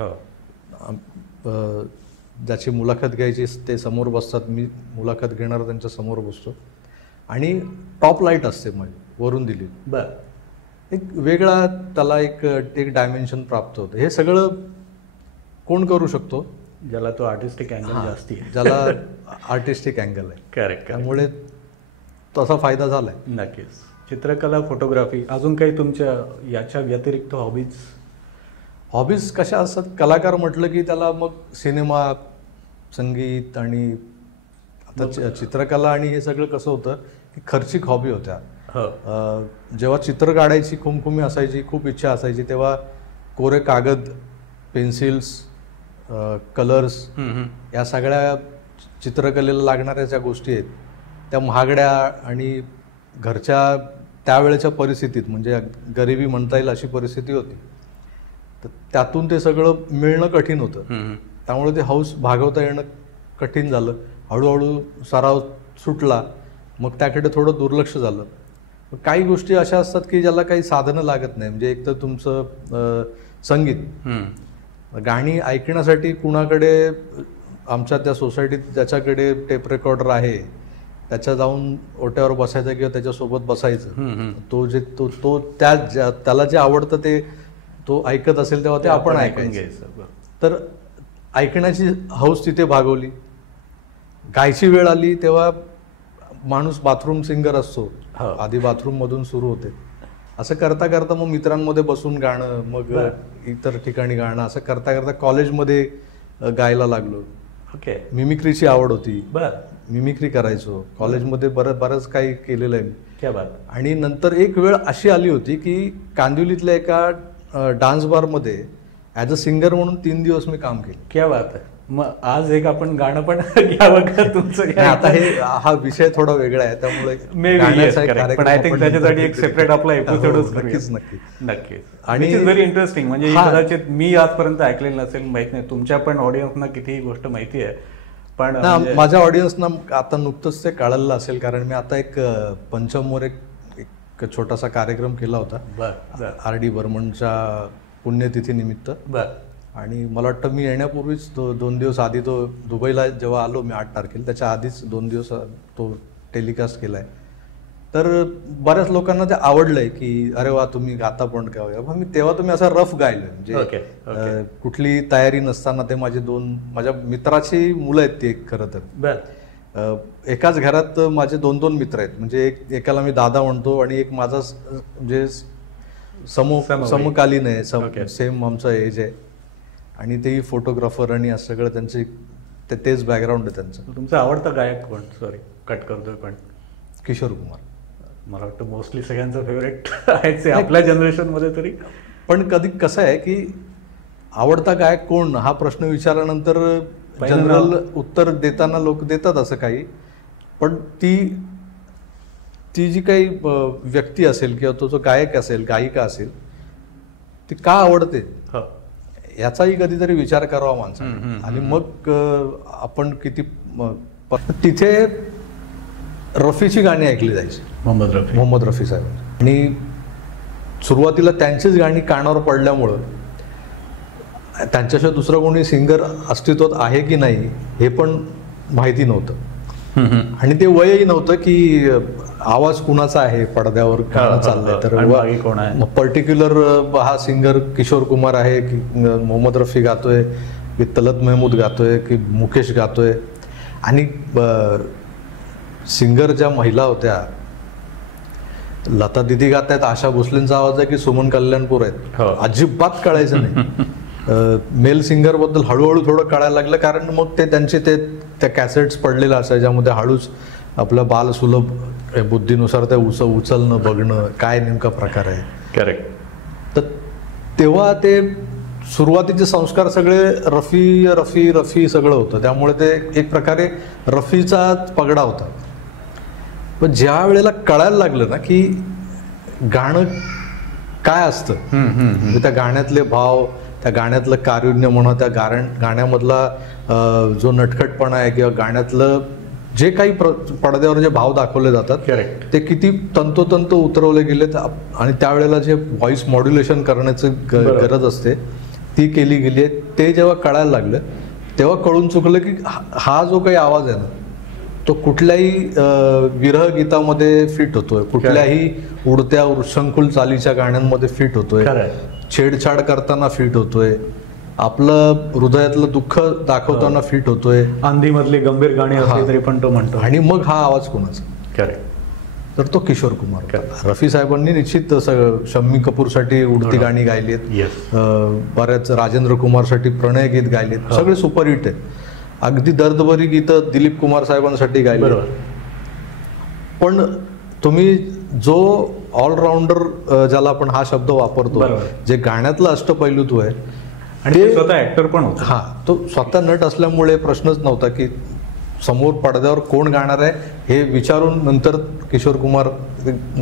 ज्याची मुलाखत घ्यायची ते समोर बसतात, मी मुलाखत घेणार त्यांच्या समोर बसतो. आणि टॉप लाईट असते माझी वरून दिली. बरं. एक वेगळा त्याला एक डायमेन्शन प्राप्त होतं. हे सगळं कोण करू शकतो? ज्याला तो आर्टिस्टिक अँगल जास्ती आहे, ज्याला आर्टिस्टिक अँगल आहे. करेक्ट. त्यामुळे तसा फायदा झालाय. नक्कीच. चित्रकला, फोटोग्राफी, अजून काही तुमच्या याच्या व्यतिरिक्त हॉबीज कशा असतात? कलाकार म्हटलं की त्याला मग सिनेमा, संगीत आणि आता चित्रकला आणि हे सगळं कसं होतं की खर्चिक हॉबी होत्या. जेव्हा चित्र काढायची खुमखुमी असायची, खूप इच्छा असायची, तेव्हा कोरे कागद, पेन्सिल्स, कलर्स, या सगळ्या चित्रकलेला लागणाऱ्या ज्या गोष्टी आहेत त्या महागड्या आणि घरच्या त्यावेळेच्या परिस्थितीत म्हणजे गरिबी म्हणता येईल अशी परिस्थिती होती. तर त्यातून ते सगळं मिळणं कठीण होतं. त्यामुळे ते हौस भागवता येणं कठीण झालं. हळूहळू सराव सुटला, मग त्याकडे थोडं दुर्लक्ष झालं. काही गोष्टी अशा असतात की ज्याला काही साधनं लागत नाही. म्हणजे एक तर तुमचं संगीत, गाणी ऐकण्यासाठी कुणाकडे, आमच्या त्या सोसायटीत ज्याच्याकडे टेप रेकॉर्डर आहे त्याच्या जाऊन ओट्यावर बसायचं किंवा त्याच्यासोबत बसायचं. तो त्याला जे आवडतं ते तो ऐकत असेल तेव्हा ते आपण ऐकायचं. तर ऐकण्याची हौस तिथे भागवली. गायची वेळ आली तेव्हा माणूस बाथरूम सिंगर असतो, आधी बाथरूम मधून सुरू होते. असं करता करता मग मित्रांमध्ये बसून गाणं, मग इतर ठिकाणी गाणं, असं करता करता कॉलेजमध्ये गायला लागलो. ओके. मिमिक्रीची आवड होती, बर. मिमिक्री करायचो कॉलेजमध्ये, बरंच काही केलेलं आहे मी. क्या बात. आणि नंतर एक वेळ अशी आली होती की कांदिवलीतल्या एका डान्स बारमध्ये ॲज अ सिंगर म्हणून 3 दिवस मी काम केलं. क्या बात आहे. मग आज एक आपण गाणं पण घ्यावं का तुमचं? आता हा विषय थोडा वेगळा आहे, त्यामुळे पण आय थिंक त्याच्यासाठी एक सेपरेट आपला एपिसोडच नक्कीच. आणि व्हेरी इंटरेस्टिंग. म्हणजे कदाचित मी आजपर्यंत ऐकलेलं नसेल, माहित नाही तुमच्या पण ऑडियन्सना किती ही गोष्ट माहिती आहे, पण माझ्या ऑडियन्सना आता नुकतंच ते कळलं असेल, कारण मी आता एक पंचमवर एक छोटासा कार्यक्रम केला होता RD बर्मनच्या पुण्यतिथी निमित्त. आणि मला वाटतं मी येण्यापूर्वीच 2 दिवस आधी तो दुबईला जेव्हा आलो मी 8 तारखेला, त्याच्या आधीच 2 दिवस तो टेलिकास्ट केलाय. तर बऱ्याच लोकांना ते आवडलंय की अरे वा तुम्ही गाता पण काय. मी तेव्हा तुम्ही असा रफ गायलोय, म्हणजे कुठली तयारी नसताना. ते माझ्या मित्राची मुलं आहेत ती खरं तर. एकाच घरात माझे 2 मित्र आहेत, म्हणजे एकाला मी दादा म्हणतो आणि एक माझा म्हणजे समकालीन आहे, सेम आमचं एज आहे. आणि तेही फोटोग्राफर आणि असं सगळं त्यांचे तेच बॅकग्राऊंड आहे त्यांचं. तुमचा आवडता गायक कोण? सॉरी कट करतोय, पण किशोर कुमार. मला वाटतं मोस्टली सगळ्यांचं फेवरेट आहेच आपल्या जनरेशनमध्ये तरी. पण कधी कसं आहे की आवडता गायक कोण हा प्रश्न विचारल्यानंतर जनरल उत्तर देताना लोक देतात असं काही, पण ती जी काही व्यक्ती असेल किंवा तो जो गायक असेल, गायिका असेल, ती का आवडते याचाही कधीतरी विचार करावा माणसाने. आणि मग आपण किती तिथे रफीची गाणी ऐकली जायची, मोहम्मद रफी साहेब. आणि सुरुवातीला त्यांचीच गाणी कानावर पडल्यामुळं त्यांच्याशिवाय दुसरं कोणी सिंगर अस्तित्वात आहे की नाही हे पण माहिती नव्हतं. आणि ते वयही नव्हतं की आवाज कुणाचा आहे पडद्यावर गाणं चाललंय, तर पर्टिक्युलर हा सिंगर किशोर कुमार आहे की मोहम्मद रफी गातोय की तलत महमूद गातोय की मुकेश गातोय. आणि सिंगर ज्या महिला होत्या, लता दिदी गात आहेत, आशा भोसलेंचा आवाज आहे की सुमन कल्याणपूर आहेत, अजिबात कळायचं नाही. मेल सिंगर बद्दल हळूहळू थोडं कळायला लागलं, कारण मग ते त्यांचे त्या कॅसेट्स पडलेलं असायच्या, ज्यामध्ये हळूच आपलं बालसुलभ बुद्धीनुसार ते उचलणं बघणं काय नेमका प्रकार आहे. करेक्ट. तर तेव्हा ते सुरुवातीचे संस्कार सगळे रफी रफी रफी सगळं होतं, त्यामुळे ते एक प्रकारे रफीचाच पगडा होता. पण ज्या वेळेला कळायला लागलं ना की गाणं काय असतं, म्हणजे त्या गाण्यातले भाव, त्या गाण्यातलं कारुण्य म्हणा, त्या गाण्यामधला जो नटखटपणा आहे किंवा गाण्यातलं जे काही पडद्यावर जे भाव दाखवले जातात ते किती तंतोतंत उतरवले गेलेत. आणि त्यावेळेला जे व्हॉइस मॉड्युलेशन करण्याची गरज असते ती केली गेली आहे. ते जेव्हा कळायला लागलं तेव्हा कळून चुकलं की हा जो काही आवाज आहे ना तो कुठल्याही विरह गीतामध्ये फिट होतोय, कुठल्याही उडत्या वृषंकुल चालीच्या गाण्यांमध्ये फिट होतोय, छेडछाड करताना फिट होतोय, आपलं हृदयातलं दुःख दाखवताना फिट होतोय, आंधी मधली गंभीर गाणी असली तरी पण तो म्हणतो. आणि मग हा आवाज कोणाचा? तर तो किशोर कुमार. रफी साहेबांनी निश्चित शम्मी कपूरसाठी उडती गाणी गायलीत, बऱ्याच राजेंद्र कुमारसाठी प्रणय गीत गायलीत, सगळे सुपरहिट आहेत. अगदी दर्दभरी गीतं दिलीप कुमार साहेबांसाठी गायली. पण तुम्ही जो ऑलराऊंडर ज्याला आपण हा शब्द वापरतो, जे गाण्यातलं अष्टपैलुत्व आहे, आणि ते स्वतः ऍक्टर पण होता. हा, तो स्वतः नट असल्यामुळे प्रश्नच नव्हता की समोर पडद्यावर कोण गाणार आहे हे विचारून नंतर किशोर कुमार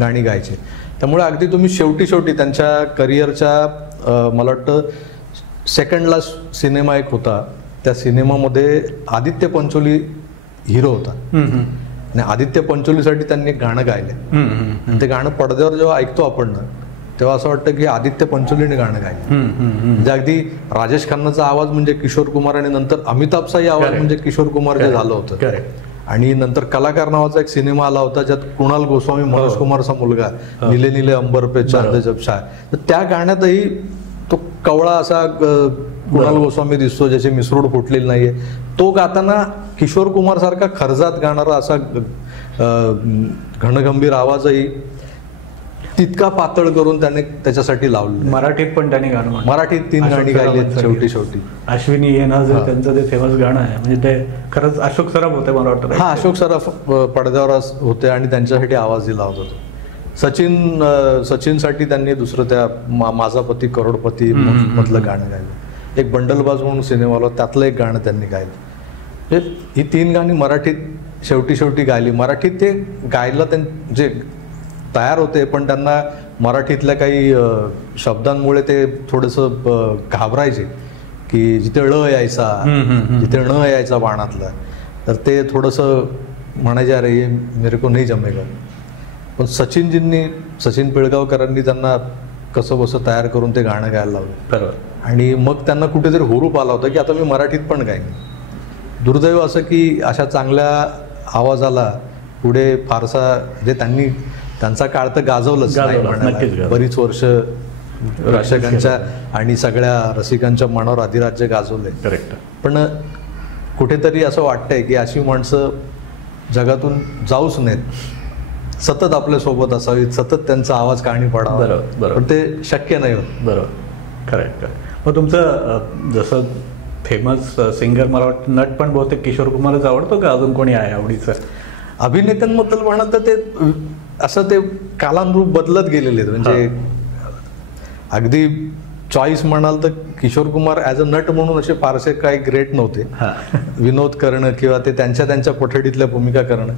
गाणी गायचे. त्यामुळे अगदी तुम्ही शेवटी त्यांच्या करिअरच्या मला वाटतं सेकंड लास्ट सिनेमा एक होता, त्या सिनेमामध्ये आदित्य पंचोली हिरो होता. आणि आदित्य पंचोलीसाठी त्यांनी एक गाणं गायलं. ते गाणं पडद्यावर जेव्हा ऐकतो आपण ना तेव्हा असं वाटतं की आदित्य पंचोलीने गाणं गायलं. म्हणजे अगदी राजेश खन्नाचा आवाज म्हणजे किशोर कुमार, आणि नंतर अमिताभचाही आवाज म्हणजे किशोर कुमार जे झालं होतं. आणि नंतर कलाकार नावाचा एक सिनेमा आला होता ज्यात कुणाल गोस्वामी मनोज कुमारचा मुलगा, निले निले अंबर पे चांद जब छाय, तर त्या गाण्यातही तो कवळा असा कुणाल गोस्वामी दिसतो ज्याची मिसरूड फुटलेली नाहीये. तो गाताना किशोर कुमार सारखा खर्जात गाणारा असा घनगंभीर आवाजही तितका पातळ करून त्याने त्याच्यासाठी लावलं. मराठीत पण त्यांनी गाणं म्हणलं. मराठीत 3 गाणी गायली शेवटी. अश्विनी येना जे त्यांचं ते फेमस गाणं आहे, म्हणजे ते खरंच अशोक सराफ होते मला वाटतं. हा, अशोक सराफ पडद्यावर होते आणि त्यांच्यासाठी आवाज दिला होता. सचिनसाठी त्यांनी दुसरं त्या माझा पती करोडपती मधलं गाणं गायलं. एक बंडलबाज म्हणून सिनेमाला त्यातलं एक गाणं त्यांनी गायलं. ही 3 गाणी मराठीत शेवटी गायली. मराठीत ते गायला जे तयार होते, पण त्यांना मराठीतल्या काही शब्दांमुळे ते थोडंसं घाबरायचे की जिथे यायचा जिथे यायचा बाणातला, तर ते थोडंसं म्हणायचे अरे हे मेरे को नाही जमेगा. पण सचिन पिळगावकरांनी त्यांना कसं बसं तयार करून ते गाणं गायला लावलं. बरोबर. आणि मग त्यांना कुठेतरी हुरूप आला होता की आता मी मराठीत पण गाईन. दुर्दैव असं की अशा चांगल्या आवाजाला पुढे फारसा म्हणजे त्यांचा काळ तर गाजवलंच नाही. बरीच वर्ष प्रेक्षकांच्या आणि सगळ्या रसिकांच्या मनावर अधिराज्य गाजवलंय. करेक्ट. पण कुठेतरी असं वाटतंय की अशी माणसं जगातून जाऊच नाहीत, सतत आपल्या सोबत असावीत, सतत त्यांचा आवाज काणी पडावा. बरोबर. पण ते शक्य नाही होत. बरोबर. करेक्ट. मग तुमचं जसं फेमस सिंगर मला वाटतं नट पण बहुतेक किशोर कुमारच आवडतो का अजून कोणी आहे आवडीचं? अभिनेत्यांबद्दल म्हणत तर ते असं ते कालानुरूप बदलत गेलेले आहेत. म्हणजे अगदी चॉईस म्हणाल तर किशोर कुमार ॲज अ नट म्हणून असे फारसे काही ग्रेट नव्हते. विनोद करणं किंवा ते त्यांच्या पठडीतल्या भूमिका करणं.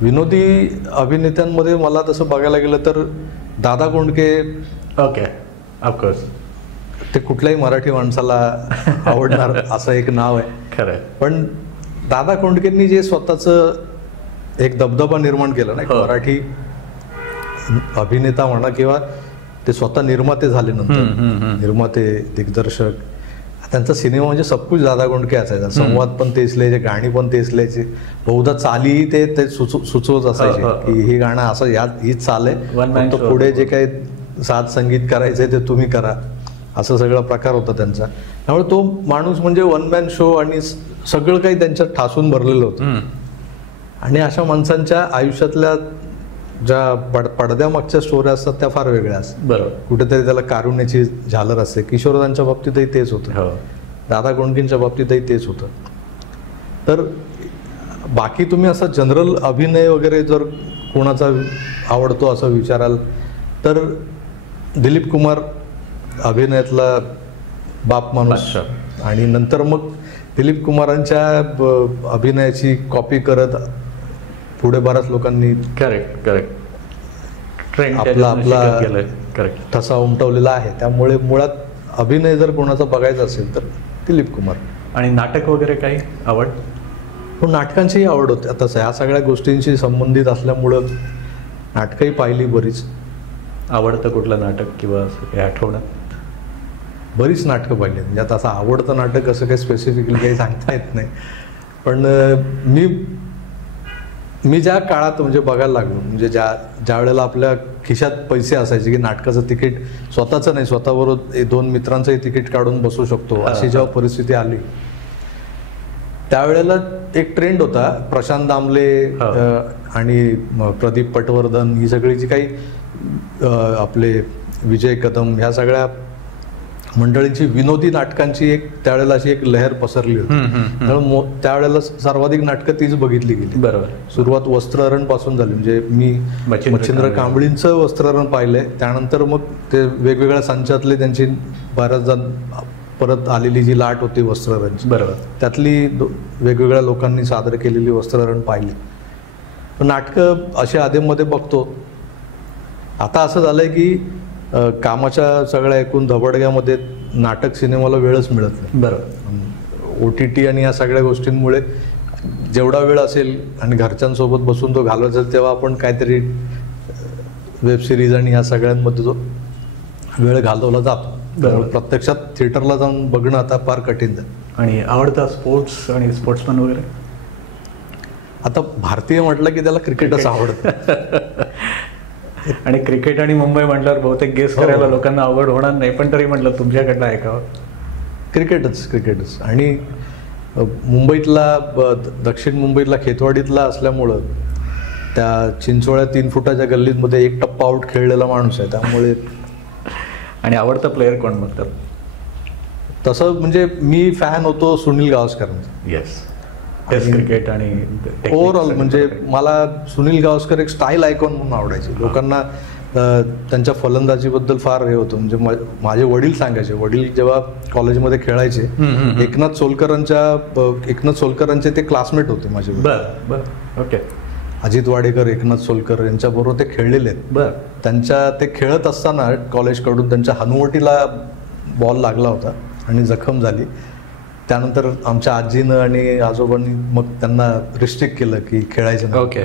विनोदी अभिनेत्यांमध्ये मला तसं बघायला गेलं तर दादा कोंडके. Okay, of course. ते कुठल्याही मराठी माणसाला आवडणार असं एक नाव आहे. खरं. पण दादा कोंडकेंनी जे स्वतःचं एक दबदबा निर्माण केला ना, मराठी अभिनेता म्हणा किंवा ते स्वतः निर्माते झाले नंतर, निर्माते, दिग्दर्शक, त्यांचा सिनेमा म्हणजे सबकुछ दादा कोंडके असायचा. संवाद पण तेच लिहायचे, गाणी पण तेच लिहायचे, बहुधा चालीही ते सुचवत असायचे की हे गाणं असं हीच चाल आहे, पुढे जे काही साथ संगीत करायचंय ते तुम्ही करा, असं सगळा प्रकार होता त्यांचा. त्यामुळे तो माणूस म्हणजे वन मॅन शो आणि सगळं काही त्यांच्यात ठासून भरलेलं होतं. आणि अशा माणसांच्या आयुष्यातल्या ज्या पडद्यामागच्या स्टोऱ्या असतात त्या फार वेगळ्या असतात. बरोबर. कुठेतरी त्याला कारुण्याची झालर असते. किशोरदांच्या बाबतीतही तेच होतं, दादा कोंडकेंच्या बाबतीतही तेच होतं. तर बाकी तुम्ही असं जनरल अभिनय वगैरे जर कोणाचा आवडतो असं विचाराल तर दिलीप कुमार अभिनयातला बाप माणूस. आणि नंतर मग दिलीप कुमारांच्या अभिनयाची कॉपी करत पुढे बऱ्याच लोकांनी आपला ठसा उमटवलेला आहे. त्यामुळे मुळात अभिनय जर कोणाचा बघायचा असेल तर दिलीप कुमार. आणि नाटक वगैरे काही आवड? हो, नाटकांचीही आवड होते. आता ह्या सगळ्या गोष्टींशी संबंधित असल्यामुळं नाटकंही पाहिली बरीच. आवडतं कुठलं नाटक किंवा काही आठवणं? बरीच नाटकं पाहिली. म्हणजे आता असं आवडतं नाटक असं काही स्पेसिफिकली काही सांगता येत नाही. पण मी ज्या काळात म्हणजे बघायला लागलो, म्हणजे ज्या वेळेला आपल्या खिशात पैसे असायचे की नाटकाचं तिकीट स्वतःचं नाही, स्वतःबरोबर 2 मित्रांचंही तिकीट काढून बसू शकतो, अशी जेव्हा परिस्थिती आली त्यावेळेला एक ट्रेंड होता. प्रशांत दामले आणि प्रदीप पटवर्धन ही सगळी जी काही आपले विजय कदम ह्या सगळ्या मंडळींची विनोदी नाटकांची एक त्यावेळेला अशी एक लहर पसरली होती. त्यामुळे त्यावेळेला सर्वाधिक नाटकं तीच बघितली गेली. बरोबर. सुरुवात वस्त्रहरण पासून झाली. म्हणजे मी मच्छिंद्र कांबळींचं वस्त्रहरण पाहिलंय. त्यानंतर मग ते वेगवेगळ्या संचातले त्यांची बऱ्याचदा परत आलेली जी लाट होती वस्त्रहरणची, बरोबर, त्यातली वेगवेगळ्या लोकांनी सादर केलेली वस्त्रहरण पाहिली. पण नाटकं अशी आधेमध्ये बघतो. आता असं झालंय की कामाच्या सगळ्या एकूण धबडग्यामध्ये नाटक सिनेमाला वेळच मिळत नाही. बरोबर. OTT आणि या सगळ्या गोष्टींमुळे जेवढा वेळ असेल आणि घरच्यांसोबत बसून तो घालवायचा तेव्हा आपण काहीतरी वेब सिरीज आणि ह्या सगळ्यांमध्ये जो वेळ घालवला जातो. प्रत्यक्षात थिएटरला जाऊन बघणं आता फार कठीण झालं. आणि आवडता स्पोर्ट्स आणि स्पोर्ट्समन वगैरे? आता भारतीय म्हटलं की त्याला क्रिकेटच आवडतं. आणि क्रिकेट आणि मुंबई म्हटल्यावर बहुतेक गेस करायला लोकांना आवड होणार नाही, पण तरी म्हटलं तुमच्याकडनं ऐकावं. क्रिकेटच. आणि मुंबईतला दक्षिण मुंबईतला खेतवाडीतला असल्यामुळं त्या चिंचोळ्या 3 फुटाच्या गल्लीमध्ये 1 टप्पा आउट खेळलेला माणूस आहे. त्यामुळे आणि आवडता प्लेअर कोण मग तर? तसं म्हणजे मी फॅन होतो सुनील गावस्करांचा. येस, टेस्ट क्रिकेट आणि ओव्हरऑल म्हणजे मला सुनील गावस्कर एक स्टाईल आयकॉन म्हणून आवडायचे. लोकांना त्यांच्या फलंदाजीबद्दल फार हे होतं. म्हणजे माझे वडील सांगायचे, वडील जेव्हा कॉलेजमध्ये खेळायचे, एकनाथ सोलकरांचे ते क्लासमेट होते माझे. बरं, ओके. अजित वाडेकर, एकनाथ सोलकर यांच्याबरोबर ते खेळलेले आहेत. त्यांच्या ते खेळत असताना कॉलेजकडून त्यांच्या हनुवटीला बॉल लागला होता आणि जखम झाली. त्यानंतर आमच्या आजीनं आणि आजोबांनी मग त्यांना रिस्ट्रिक्ट केलं की खेळायचं नाही. ओके.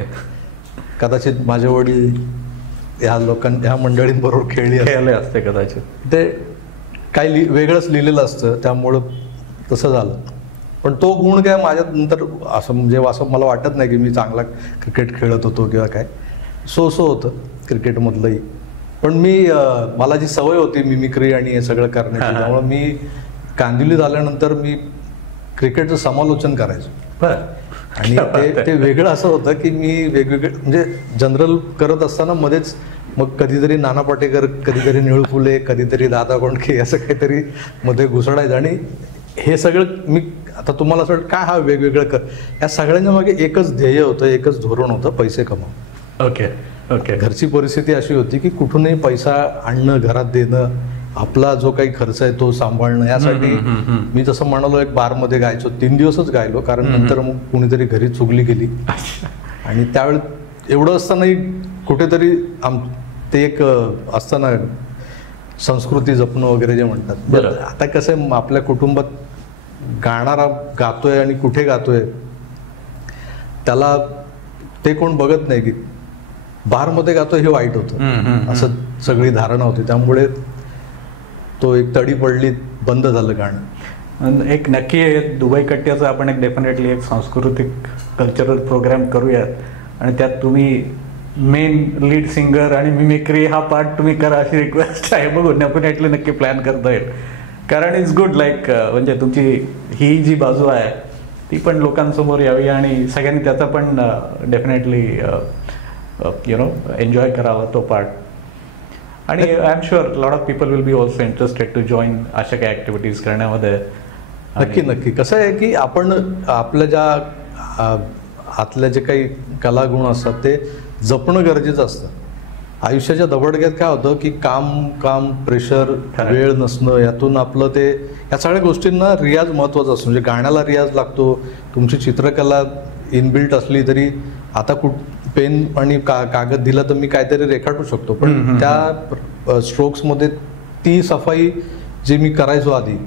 कदाचित माझे वडील ह्या मंडळींबरोबर खेळले असते कदाचित. ते काही वेगळंच लिहिलेलं असतं, त्यामुळं तसं झालं. पण तो गुण काय माझ्यात नंतर असं म्हणजे असं मला वाटत नाही की मी चांगला क्रिकेट खेळत होतो किंवा काय. सो होतं क्रिकेटमधलंही. पण मला जी सवय होती मिमिक्री आणि हे सगळं करण्याची, त्यामुळे मी कांदिवली झाल्यानंतर मी क्रिकेटचं समालोचन करायचो. आणि ते वेगळं असं होतं की मी वेगवेगळे म्हणजे जनरल करत असताना मध्येच मग कधीतरी नाना पाटेकर, कधीतरी निळू फुले, कधीतरी दादा कोंडके असं काहीतरी मध्ये घुसडायचं. आणि हे सगळं मी आता तुम्हाला असं काय हा वेगवेगळं या सगळ्यांच्या मागे एकच ध्येय होतं, एकच धोरण होतं, पैसे कमाव. ओके. घरची परिस्थिती अशी होती की कुठूनही पैसा आणणं, घरात देणं, आपला जो काही खर्च आहे तो सांभाळणं, यासाठी मी जसं म्हणालो एक बारमध्ये गायचो. 3 दिवसच गायलो, कारण नंतर मग कुणीतरी घरी चुगली केली. आणि त्यावेळी एवढं असतानाही कुठेतरी ते एक असताना संस्कृती जपणं वगैरे जे म्हणतात. आता कसं आहे, आपल्या कुटुंबात गाणारा गातोय आणि कुठे गातोय त्याला ते कोण बघत नाही की बारमध्ये गातोय हे वाईट होतं, असं सगळी धारणा होती. त्यामुळे तो एक तडी पडली, बंद झालं गाणं. एक नक्की दुबई कट्ट्याचं आपण एक डेफिनेटली एक सांस्कृतिक कल्चरल प्रोग्राम करूयात, आणि त्यात तुम्ही मेन लीड सिंगर आणि मिमिक्री हा पार्ट तुम्ही करा अशी रिक्वेस्ट आहे. बघू, डेफिनेटली नक्की प्लॅन करता येईल. कारण इट्स गुड, लाईक म्हणजे तुमची ही जी बाजू आहे ती पण लोकांसमोर यावी आणि सगळ्यांनी त्याचा पण डेफिनेटली एन्जॉय करावा तो पार्ट. आणि I am sure lot of people will be also interested to join अशा काही ऍक्टिव्हिटीज करण्यामध्ये. नक्की. कसं आहे की आपण आपल्या ज्या आतल्या जे काही कलागुण असतात ते जपणं गरजेचं असतं. आयुष्याच्या दबडग्यात काय होतं की काम प्रेशर, वेळ नसणं, यातून आपलं ते या सगळ्या गोष्टींना रियाज महत्त्वाचा असतो. म्हणजे गाण्याला रियाज लागतो. तुमची चित्रकला इनबिल्ट असली तरी आता पेन आणि कागद दिला तर मी काहीतरी रेखाटू शकतो, पण त्या स्ट्रोक्समध्ये ती सफाई जी मी करायचो आधी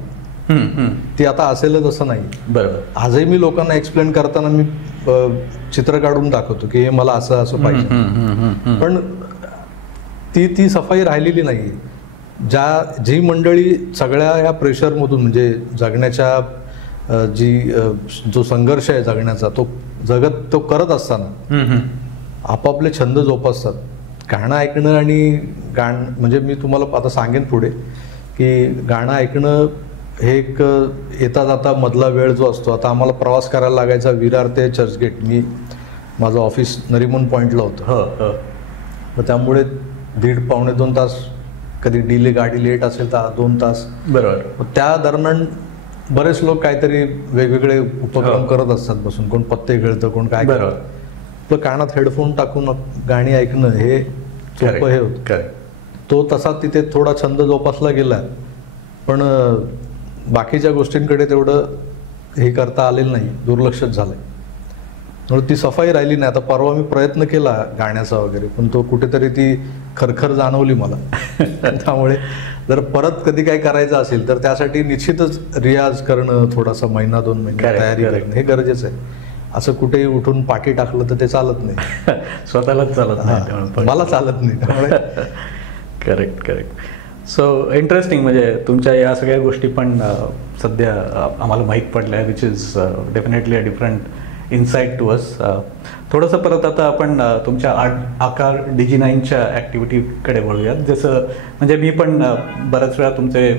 ती आता असेलच असं नाही. बरोबर. आजही मी लोकांना एक्सप्लेन करताना मी चित्र काढून दाखवतो की हे मला असं पाहिजे, पण ती सफाई राहिलेली नाही. जी मंडळी सगळ्या या प्रेशरमधून म्हणजे जगण्याच्या जो संघर्ष आहे जगण्याचा तो करत असताना आपापले छंद जोपासतात. गाणं ऐकणं आणि म्हणजे मी तुम्हाला आता सांगेन पुढे की गाणं ऐकणं हे एक येता जाता मधला वेळ जो असतो. आता आम्हाला प्रवास करायला लागायचा विरार ते चर्चगेट. माझं ऑफिस नरिमन पॉईंटला होतं, मग त्यामुळे 1.5-2 तास, कधी गाडी लेट असेल तर 2 तास. बरोबर. त्या दरम्यान बरेच लोक काहीतरी वेगवेगळे उपक्रम करत असतात बसून. कोण पत्ते खेळतं, कोण काय. आपलं कानात हेडफोन टाकून गाणी ऐकणं हे सोपं हे होतं. तो तसा तिथे थोडा छंद जोपासला गेला, पण बाकीच्या गोष्टींकडे तेवढं हे करता आलेलं नाही, दुर्लक्षच झालंय. म्हणून ती सफाई राहिली नाही. आता परवा मी प्रयत्न केला गाण्याचा वगैरे, पण तो कुठेतरी ती खरखर जाणवली मला. त्यामुळे जर परत कधी काय करायचं असेल तर त्यासाठी निश्चितच रियाज करणं, थोडासा 1-2 महिने तयारी करणं हे गरजेचं आहे. असं कुठेही उठून पाठी टाकलं तर ते चालत नाही. स्वतःलाच चालत नाही, मला चालत नाही. त्यामुळे करेक्ट. So interesting. म्हणजे तुमच्या या सगळ्या गोष्टी पण सध्या आम्हाला माहीत पडल्या, which is definitely a different insight to us. थोडंसं परत आता आपण तुमच्या आकार DG9च्या ॲक्टिव्हिटीकडे वळूयात. जसं म्हणजे मी पण बऱ्याच वेळा तुमचे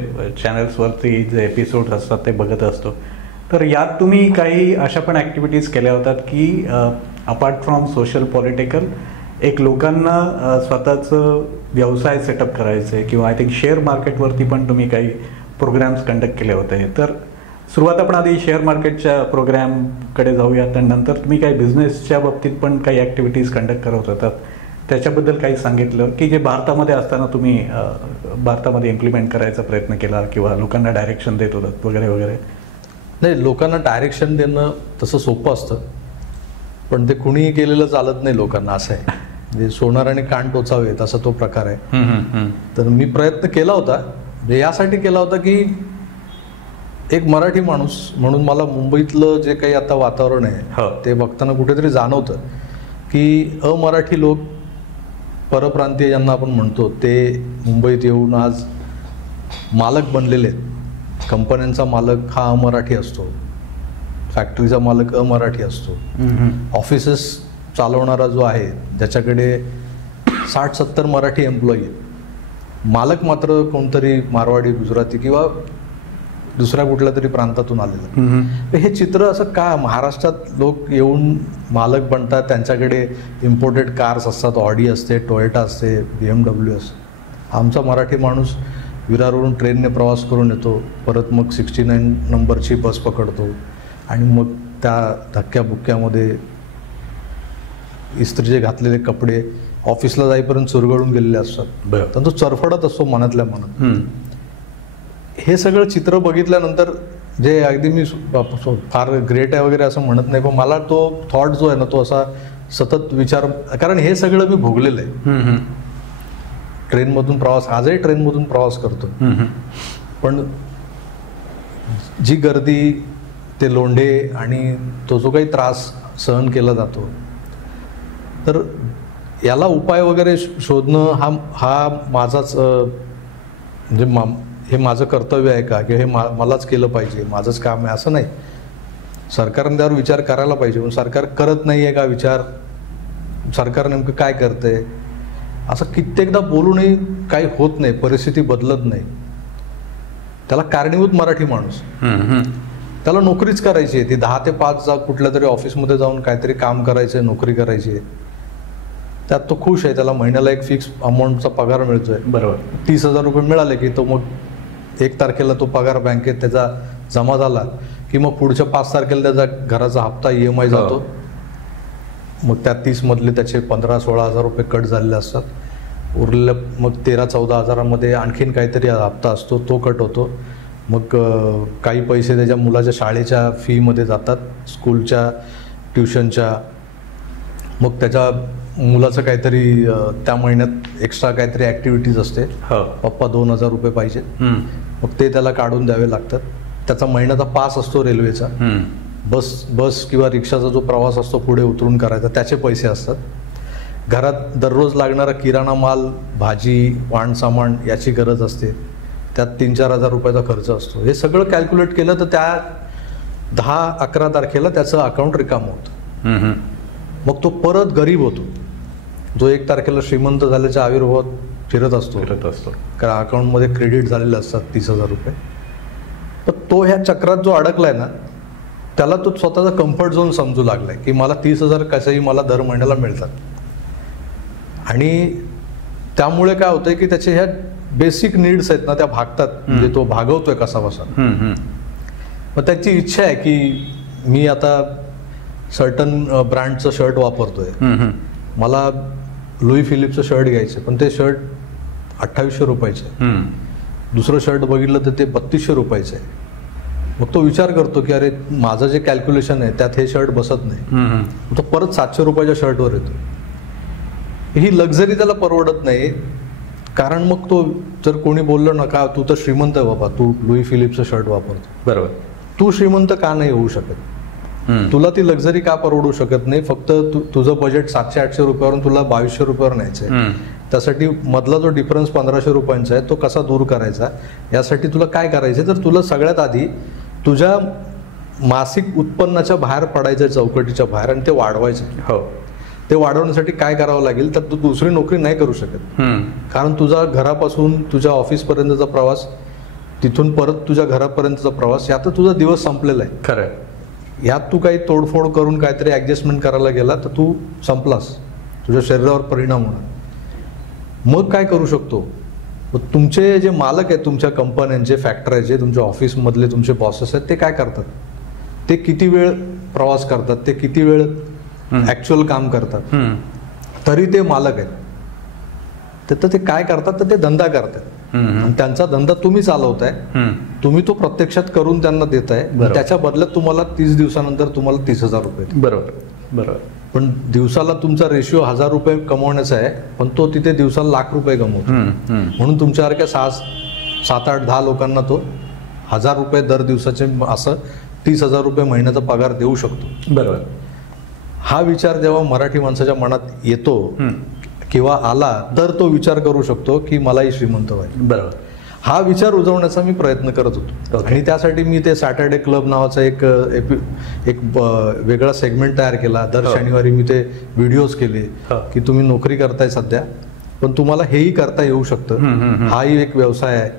चॅनल्सवरती जे एपिसोड असतात ते बघत असतो. तर यात तुम्ही काही अशा पण ॲक्टिव्हिटीज केल्या होतात की अपार्ट फ्रॉम सोशल पॉलिटिकल एक लोकांना स्वतःचं व्यवसाय सेटअप करायचे किंवा आय थिंक शेअर मार्केटवरती पण तुम्ही काही प्रोग्राम्स कंडक्ट केले होते. तर सुरुवात आपण आधी शेअर मार्केटच्या प्रोग्रामकडे जाऊयात आणि नंतर तुम्ही काही बिझनेसच्या बाबतीत पण काही ॲक्टिव्हिटीज कंडक्ट करत होतात त्याच्याबद्दल काही सांगितलं की जे भारतामध्ये असताना तुम्ही भारतामध्ये इम्प्लिमेंट करायचा प्रयत्न केला किंवा लोकांना डायरेक्शन देत होतात वगैरे वगैरे. नाही, लोकांना डायरेक्शन देणं तसं सोपं असतं, पण ते कुणीही केलेलं चालत नाही लोकांना. असं आहे, म्हणजे सोनाराने कान टोचावेत असा तो प्रकार आहे. तर मी प्रयत्न केला होता, म्हणजे यासाठी केला होता की एक मराठी माणूस म्हणून मला मुंबईतलं जे काही आता वातावरण आहे ते बघताना कुठेतरी जाणवतं की अमराठी लोक, परप्रांतीय ज्यांना आपण म्हणतो, ते मुंबईत येऊन आज मालक बनलेले आहेत. कंपन्यांचा मालक हा अमराठी असतो, फॅक्टरीचा मालक अमराठी असतो, ऑफिसेस चालवणारा जो आहे ज्याच्याकडे 60-70 मराठी एम्प्लॉई आहेत, मालक मात्र कोणतरी मारवाडी, गुजराती किंवा दुसऱ्या कुठल्या तरी प्रांतातून आलेलं. हे चित्र असं का महाराष्ट्रात लोक येऊन मालक बनतात, त्यांच्याकडे इम्पोर्टेड कार्स असतात, ऑडी असते, टोयोटा असते, BMW असते. आमचा मराठी माणूस विरारवरून ट्रेनने प्रवास करून येतो, परत मग 69 नंबरची बस पकडतो आणि मग त्या धक्क्याबुक्क्यामध्ये इस्त्रीचे घातलेले कपडे ऑफिसला जाईपर्यंत चुरगळून गेलेले असतात. तर तो चरफडत असतो मनातल्या मनात. हे सगळं चित्र बघितल्यानंतर जे अगदी मी फार ग्रेट आहे वगैरे असं म्हणत नाही, पण मला तो थॉट जो आहे ना तो असा सतत विचार, कारण हे सगळं मी भोगलेलं आहे. ट्रेनमधून प्रवास, आजही ट्रेनमधून प्रवास करतो, पण जी गर्दी, ते लोंढे आणि तो जो काही त्रास सहन केला जातो, तर याला उपाय वगैरे शोधणं हा माझाच म्हणजे हे माझं कर्तव्य आहे का, की हे मलाच केलं पाहिजे, माझंच काम आहे असं नाही. सरकारने त्यावर विचार करायला पाहिजे, पण सरकार करत नाही आहे का विचार, सरकार नेमकं काय करतंय असं कित्येकदा बोलूनही काही होत नाही, परिस्थिती बदलत नाही. त्याला कारणीभूत मराठी माणूस, त्याला नोकरीच करायची आहे, ती 10 ते 5 कुठल्या तरी ऑफिसमध्ये जाऊन काहीतरी काम करायचं आहे, नोकरी करायची आहे, त्यात तो खुश आहे. त्याला महिन्याला एक फिक्स अमाऊंटचा पगार मिळतोय, बरोबर. 30,000 रुपये मिळाले की तो मग 1 तारखेला तो पगार बँकेत त्याचा जमा झाला की मग पुढच्या 5 तारखेला त्याचा घराचा हप्ता EMI जातो. मग त्या 30 मधले त्याचे 15-16 हजार रुपये कट झालेले असतात. उरलेल्या मग 13-14 हजारामध्ये आणखीन काहीतरी हप्ता असतो, तो कट होतो. मग काही पैसे त्याच्या मुलाच्या शाळेच्या फीमध्ये जातात, स्कूलच्या, ट्युशनच्या. मग त्याच्या मुलाचं काहीतरी त्या महिन्यात एक्स्ट्रा काहीतरी ॲक्टिव्हिटीज असते, पप्पा 2,000 रुपये पाहिजे, मग ते त्याला काढून द्यावे लागतात. त्याचा महिन्याचा पास असतो रेल्वेचा, बस किंवा रिक्षाचा जो प्रवास असतो पुढे उतरून करायचा, त्याचे पैसे असतात. घरात दररोज लागणारा किराणा माल, भाजी, वाण सामान याची गरज असते, त्यात 3-4 हजार रुपयाचा खर्च असतो. हे सगळं कॅल्क्युलेट केलं तर त्या 10-11 तारखेला त्याचं अकाउंट रिकामं होतं. मग तो परत गरीब होतो, जो 1 तारखेला श्रीमंत झाल्याच्या आविर्भावात फिरत असतो, कारण अकाउंटमध्ये क्रेडिट झालेले असतात 30,000 रुपये. तर तो ह्या चक्रात जो अडकलाय ना, त्याला तो स्वतःचा कम्फर्ट झोन समजू लागलाय की मला 30,000 कसंही मला दर महिन्याला मिळतात. आणि त्यामुळे काय होतंय की त्याचे ह्या बेसिक नीड्स आहेत ना त्या भागतात, म्हणजे तो भागवतोय कसा बसा. मग त्याची इच्छा आहे की मी आता सर्टन ब्रँडचं शर्ट वापरतोय, मला लुई फिलिपचं शर्ट घ्यायचं, पण ते शर्ट 2800 रुपयाचं आहे. दुसरं शर्ट बघितलं तर ते 3200 रुपयाचं आहे. मग तो विचार करतो की अरे माझं जे कॅल्क्युलेशन आहे त्यात हे शर्ट बसत नाही, तो परत 700 रुपयाच्या शर्टवर येतो. ही लक्झरी त्याला परवडत नाही, कारण मग तो जर कोणी बोललं ना का तू तर श्रीमंत आहे बाबा, तू लुई फिलिपचं शर्ट वापरतो, बरोबर, तू श्रीमंत का नाही होऊ शकत, तुला ती लक्झरी का परवडू शकत नाही, फक्त तुझं बजेट 700-800 रुपयावरून तुला 2200 रुपयावर न्यायचंय, त्यासाठी मधला जो डिफरन्स 1500 रुपयांचा आहे तो कसा दूर करायचा, यासाठी तुला काय करायचं, तर तुला सगळ्यात आधी तुझ्या मासिक उत्पन्नाच्या बाहेर पडायचं, चौकटीच्या बाहेर, आणि ते वाढवायचं. हो, ते वाढवण्यासाठी काय करावं लागेल, तर तू दुसरी नोकरी नाही करू शकत, कारण तुझा घरापासून तुझ्या ऑफिसपर्यंतचा प्रवास, तिथून परत तुझ्या घरापर्यंतचा प्रवास, यात तुझा दिवस संपलेला आहे. खरं, ह्यात तू काही तोडफोड करून काहीतरी ॲडजस्टमेंट करायला गेला तर तू संपलास, तुझ्या शरीरावर परिणाम होणार. मग काय करू शकतो? तुमचे जे मालक आहेत तुमच्या कंपन्यांचे, फॅक्टरीचे, तुमच्या ऑफिसमधले तुमचे बॉसेस आहेत, ते काय करतात? ते किती वेळ प्रवास करतात, ते किती वेळ ॲक्च्युअल काम करतात, तरी ते मालक आहेत. तर ते काय करतात? तर ते धंदा करतात. त्यांचा धंदा तुम्ही चालवताय, तुम्ही तो प्रत्यक्षात करून त्यांना देताय. त्याच्या बदल्यात तुम्हाला 30 दिवसानंतर तुम्हाला 30,000 रुपये. बरोबर बरोबर. पण दिवसाला तुमचा रेशिओ 1,000 रुपये कमवण्याचा आहे, पण तो तिथे दिवसाला लाख रुपये कमवतो. म्हणून तुमच्यासारख्या 7, 8, 10 लोकांना तो 1,000 रुपये दर दिवसाचे असं 30,000 रुपये महिन्याचा पगार देऊ शकतो. बरोबर. हा विचार जेव्हा मराठी माणसाच्या मनात येतो किंवा आला, तर तो विचार करू शकतो की मलाही श्रीमंत व्हायचं. बरोबर. हा विचार उजवण्याचा मी प्रयत्न करत होतो. आणि त्यासाठी मी ते सॅटर्डे क्लब नावाचा एक वेगळा सेगमेंट तयार केला. दर शनिवारी मी ते व्हिडिओज केले की तुम्ही नोकरी करताय सध्या, पण तुम्हाला हेही करता येऊ शकतं. हाही एक व्यवसाय आहे.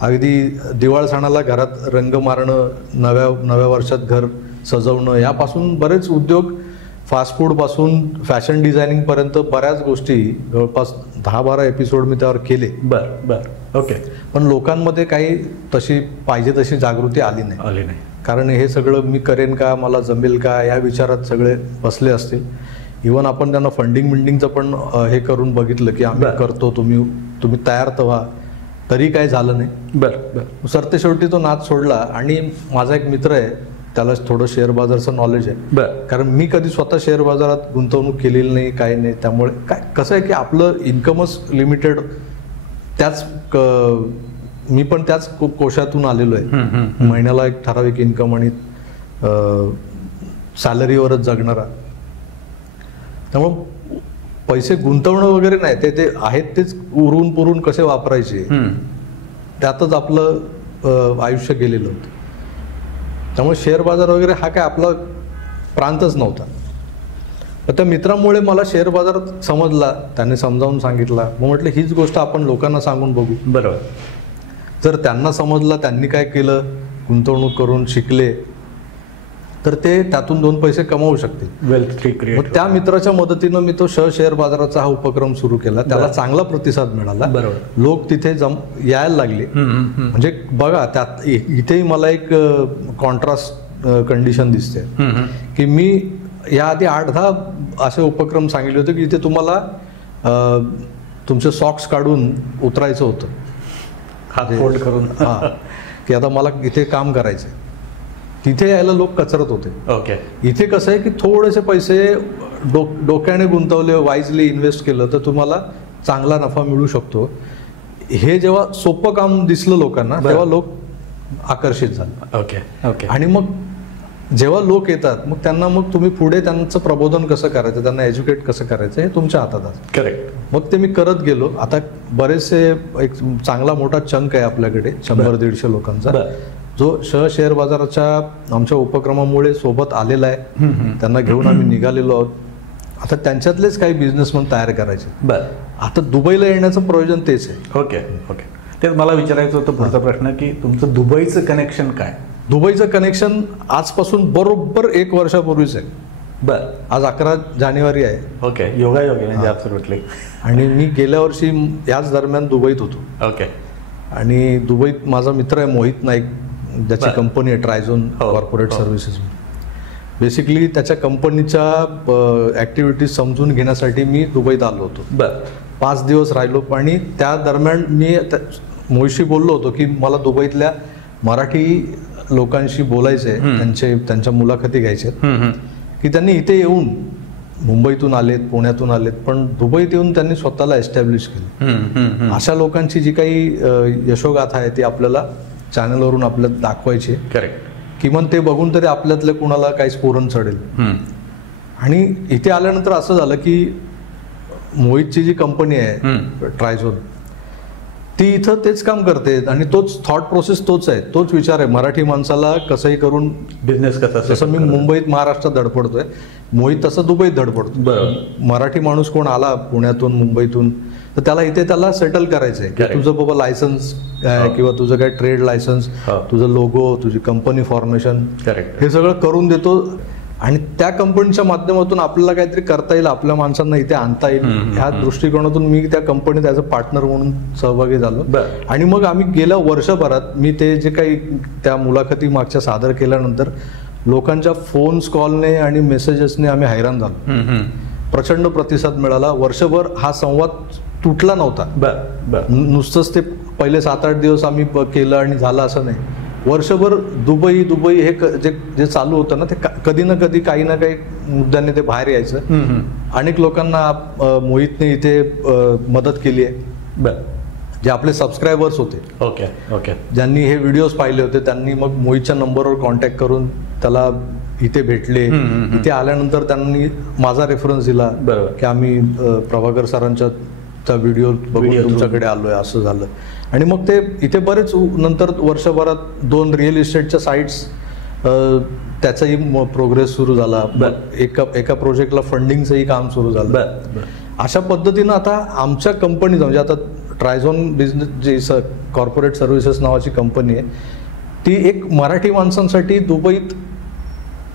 अगदी दिवाळ सणाला घरात रंग मारणं, नव्या वर्षात घर सजवणं, यापासून बरेच उद्योग, फास्ट फूड पासून फॅशन डिझायनिंग पर्यंत बऱ्याच गोष्टी, जवळपास 10-12 एपिसोड मी त्यावर केले. बर. ओके. पण लोकांमध्ये काही तशी पाहिजे तशी जागृती आली नाही. कारण हे सगळं मी करेन का, मला जमेल का, या विचारात सगळे बसले असतील. इव्हन आपण त्यांना फंडिंगचं पण हे करून बघितलं की आम्ही करतो, तुम्ही तयार तर व्हा, तरी काही झालं नाही. बरं. सरते शेवटी तो नाद सोडला. आणि माझा एक मित्र आहे, त्याला थोडं शेअर बाजारचं नॉलेज आहे. कारण मी कधी स्वतः शेअर बाजारात गुंतवणूक केलेली नाही, काही नाही. त्यामुळे काय कसं आहे की आपलं इन्कमच लिमिटेड, मी पण त्याच कोशातून आलेलो आहे. महिन्याला एक ठराविक इन्कम आणि सॅलरीवरच जगणारा. त्यामुळे पैसे गुंतवणं वगैरे नाही, ते आहेत तेच उरून पुरून कसे वापरायचे, त्यातच आपलं आयुष्य गेलेलं होतं. त्यामुळे शेअर बाजार वगैरे हा काय आपला प्रांतच नव्हता. तर त्या मित्रामुळे मला शेअर बाजार समजला, त्याने समजावून सांगितला. मग म्हटलं हीच गोष्ट आपण लोकांना सांगून बघू. बरोबर. जर त्यांना समजलं, त्यांनी काय केलं, गुंतवणूक करून शिकले, तर ते त्यातून 2 पैसे कमावू शकतील. Wealth create. मग त्या मित्राच्या मदतीनं मी तो शेअर बाजाराचा हा उपक्रम सुरू केला. त्याला चांगला प्रतिसाद मिळाला. बरोबर. लोक तिथे यायला लागले. म्हणजे बघा, त्यात इथेही मला एक कॉन्ट्रास्ट कंडिशन दिसते की मी याआधी 8-10 असे उपक्रम सांगितले होते की इथे तुम्हाला तुमचे सॉक्स काढून उतरायचं होतं, हात फोल्ड करून, की आता मला इथे काम करायचं. तिथे यायला लोक कचरत होते. ओके. इथे कसं आहे की थोडेसे पैसे डोक्याने गुंतवले, वाईजली इन्व्हेस्ट केलं तर तुम्हाला चांगला नफा मिळू शकतो. हे जेव्हा सोपं काम दिसलं लोकांना, तेव्हा लोक आकर्षित झाले. ओके. आणि मग जेव्हा लोक येतात, मग त्यांना, मग तुम्ही पुढे त्यांचं प्रबोधन कसं करायचं, त्यांना एज्युकेट कसं करायचं, हे तुमच्या हातात आहे. करेक्ट. मग ते मी करत गेलो. आता बरेचसे, एक चांगला मोठा चंक आहे आपल्याकडे, 100-150 लोकांचा, जो शेअर बाजाराच्या आमच्या उपक्रमामुळे सोबत आलेला आहे. त्यांना घेऊन आम्ही निघालेलो आहोत. आता त्यांच्यातलेच काही बिझनेसमन तयार करायचे. आता दुबईला येण्याचं प्रयोजन तेच आहे. ओके. तेच मला विचारायचं होतं पुढचा प्रश्न, की तुमचं दुबईचं कनेक्शन काय? दुबईचं कनेक्शन आजपासून बरोबर 1 वर्षापूर्वीच आहे. आज 11 जानेवारी आहे. ओके. योगायोगी म्हणजे ॲब्सोल्युटली. आणि मी गेल्या वर्षी याच दरम्यान दुबईत होतो. ओके. आणि दुबईत माझा मित्र आहे मोहित नाईक, ज्याची कंपनी आहे ट्रायझोन कॉर्पोरेट सर्व्हिसेस. बेसिकली त्याच्या कंपनीच्या ॲक्टिव्हिटीज समजून घेण्यासाठी मी दुबईत आलो होतो. 5 दिवस राहिलो. आणि त्या दरम्यान मी मोहितशी बोललो होतो की मला दुबईतल्या मराठी लोकांशी बोलायचं आहे, त्यांच्या मुलाखती घ्यायच्या आहेत, की त्यांनी इथे येऊन, मुंबईतून आलेत, पुण्यातून आलेत, पण दुबईत येऊन त्यांनी स्वतःला एस्टॅब्लिश केलं. अशा लोकांची जी काही यशोगाथा आहे ती आपल्याला चॅनलवरून आपल्याला दाखवायची. करेक्ट. किमान ते बघून तरी आपल्यातले कुणाला काही स्फोरण चढेल. आणि इथे आल्यानंतर असं झालं की मोहितची जी कंपनी आहे ट्रायझोन, ती इथं तेच काम करते. आणि तोच थॉट प्रोसेस तोच आहे, तोच विचार आहे. मराठी माणसाला कसंही करून बिझनेस कसा, जसं मी मुंबईत महाराष्ट्रात धडपडतोय, मोहित तसं दुबईत धडपडतो. बरोबर. मराठी माणूस कोण आला पुण्यातून, मुंबईतून, तर त्याला इथे त्याला सेटल करायचंय की तुझं बाबा लायसन्स काय किंवा तुझं काय ट्रेड लायसन्स, तुझं लोगो, तुझी कंपनी फॉर्मेशन, हे सगळं करून देतो. आणि त्या कंपनीच्या माध्यमातून आपल्याला काहीतरी करता येईल, आपल्या माणसांना इथे आणता येईल, ह्या दृष्टिकोनातून मी त्या कंपनीत ॲज अ पार्टनर म्हणून सहभागी झालो. आणि मग आम्ही गेल्या वर्षभरात मी ते जे काही त्या मुलाखती मागच्या सादर केल्यानंतर लोकांच्या फोन्स कॉलने आणि मेसेजेसने आम्ही हैराण झालो. प्रचंड प्रतिसाद मिळाला. वर्षभर हा संवाद तुटला नव्हता. नुसतंच ते पहिले 7-8 दिवस आम्ही केलं आणि झालं असं नाही. वर्षभर दुबई हे जे चालू होतं ना, ते कधी ना कधी काही ना काही मुद्द्याने ते बाहेर यायचं. अनेक लोकांना मोहितने इथे मदत केली आहे, जे आपले सबस्क्रायबर्स होते. ओके. ज्यांनी हे व्हिडिओज पाहिले होते त्यांनी मग मोहितच्या नंबरवर कॉन्टॅक्ट करून त्याला इथे भेटले. इथे आल्यानंतर त्यांनी माझा रेफरन्स दिला की आम्ही प्रभाकर सरांच्या व्हिडिओ बघून तुमच्याकडे आलोय, असं झालं. आणि मग ते इथे बरेच नंतर वर्षभरात 2 रिअल इस्टेटच्या साईट्स, त्याचाही प्रोग्रेस सुरू झाला. एका प्रोजेक्टला फंडिंगचंही काम सुरू झालं. अशा पद्धतीनं आता आमच्या कंपनीचं म्हणजे आता ट्रायझॉन बिझनेस जी कॉर्पोरेट सर्व्हिसेस नावाची कंपनी आहे, ती एक मराठी माणसांसाठी दुबईत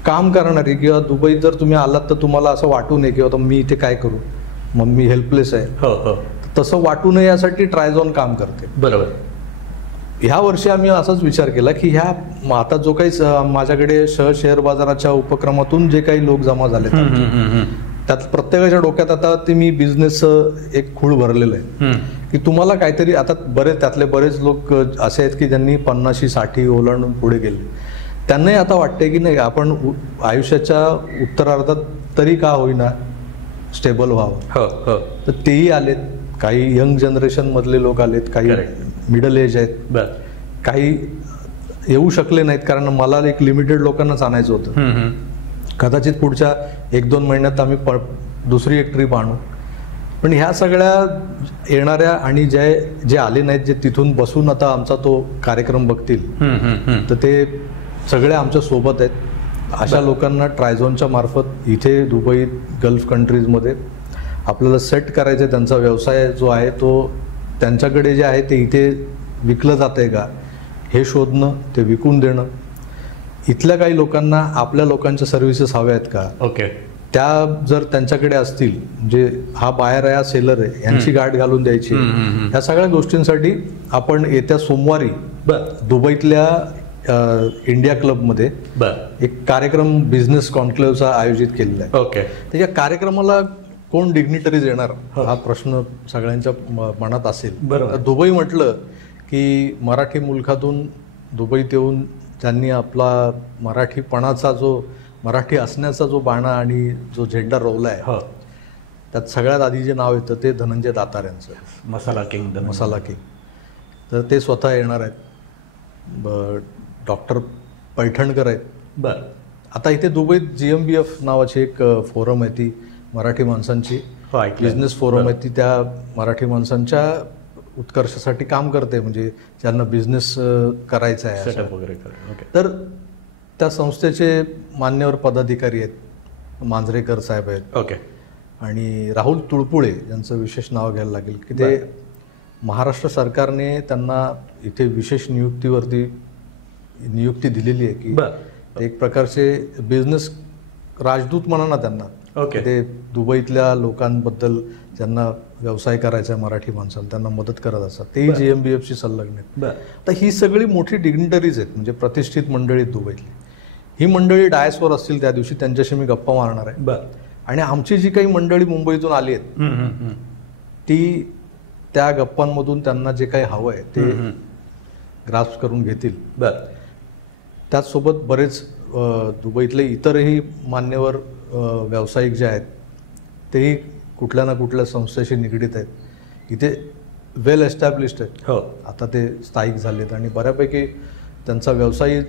काम करणारी, किंवा दुबईत जर तुम्ही आलात तर तुम्हाला असं वाटू नये की आता मी इथे काय करू, मग मी हेल्पलेस आहे, तसं वाटू नये यासाठी ट्रायझॉन काम करते. बरोबर. ह्या वर्षी आम्ही असाच विचार केला की ह्या आता जो काही माझ्याकडे शेअर बाजाराच्या उपक्रमातून जे काही लोक जमा झाले त्यात प्रत्येकाच्या डोक्यात आता ते मी बिझनेसचं एक खूळ भरलेलं आहे की तुम्हाला काहीतरी, आता त्यातले बरेच लोक असे आहेत की ज्यांनी 50-60 ओलांडून पुढे गेले. त्यांनाही आता वाटतंय की नाही आपण आयुष्याच्या उत्तरार्धात तरी का होईना स्टेबल व्हावं. तर तेही आलेत. काही यंग जनरेशन मधले लोक आलेत, काही मिडल एज आहेत, काही येऊ शकले नाहीत कारण मला एक लिमिटेड लोकांनाच आणायचं होतं. कदाचित पुढच्या 1-2 महिन्यात आम्ही दुसरी एक ट्रिप आणू. पण ह्या सगळ्या येणाऱ्या आणि जे आले नाहीत, जे तिथून बसून आता आमचा तो कार्यक्रम बघतील, तर ते सगळे आमच्या सोबत आहेत. अशा लोकांना ट्रायझॉनच्या मार्फत इथे दुबई, गल्फ कंट्रीजमध्ये आपल्याला सेट करायचं. त्यांचा व्यवसाय जो आहे तो त्यांच्याकडे जे आहे ते इथे विकलं जातंय का हे शोधणं, ते विकून देणं. इथल्या काही लोकांना आपल्या लोकांच्या सर्व्हिसेस हव्या आहेत का, त्या जर त्यांच्याकडे असतील, म्हणजे हा बायर आहे, हा सेलर आहे, यांची गाठ घालून द्यायची. ह्या सगळ्या गोष्टींसाठी आपण येत्या सोमवारी दुबईतल्या इंडिया क्लबमध्ये एक कार्यक्रम बिझनेस कॉन्क्लेव्हचा आयोजित केलेला आहे. तर या कार्यक्रमाला कोण डिग्निटरीज येणार हा प्रश्न सगळ्यांच्या मनात असेल. दुबई म्हटलं की मराठी मुलखातून दुबईत येऊन ज्यांनी आपला मराठीपणाचा जो, मराठी असण्याचा जो बाणा आणि जो झेंडा रोवला आहे, त्यात सगळ्यात आधी जे नाव येतं ते धनंजय दातार यांचं, मसाला किंग. तर ते स्वतः येणार आहेत. डॉक्टर पैठणकर आहेत. आता इथे दुबईत GMBF नावाची एक फोरम आहे, ती मराठी माणसांची बिझनेस फोरम आहे. ती त्या मराठी माणसांच्या उत्कर्षासाठी काम करते, म्हणजे ज्यांना बिझनेस करायचा आहे वगैरे. तर त्या संस्थेचे मान्यवर पदाधिकारी आहेत, मांजरेकर साहेब आहेत, आणि राहुल तुळपुळे यांचं विशेष नाव घ्यायला लागेल की ते महाराष्ट्र सरकारने त्यांना इथे विशेष नियुक्ती दिलेली आहे की ते एक प्रकारचे बिझनेस राजदूत म्हणा ना त्यांना. ते दुबईतल्या लोकांबद्दल ज्यांना व्यवसाय करायचा आहे मराठी माणसांना, त्यांना मदत करत असतात. तेही GMBFशी संलग्न आहेत. तर ही सगळी मोठी डिग्निटरीज आहेत, म्हणजे प्रतिष्ठित मंडळी दुबईतली. ही मंडळी डायसवर असतील त्या दिवशी, त्यांच्याशी मी गप्पा मारणार आहे. आणि आमची जी काही मंडळी मुंबईतून आली आहेत ती त्या गप्पांमधून त्यांना जे काही हवं आहे ते ग्रास्प करून घेतील. त्याचसोबत बरेच दुबईतले इतरही मान्यवर व्यावसायिक जे आहेत तेही कुठल्या ना कुठल्या संस्थेशी निगडीत आहेत. इथे वेल एस्टॅब्लिश्ड आहेत. आता ते स्थायिक झालेत आणि बऱ्यापैकी त्यांचा व्यवसाय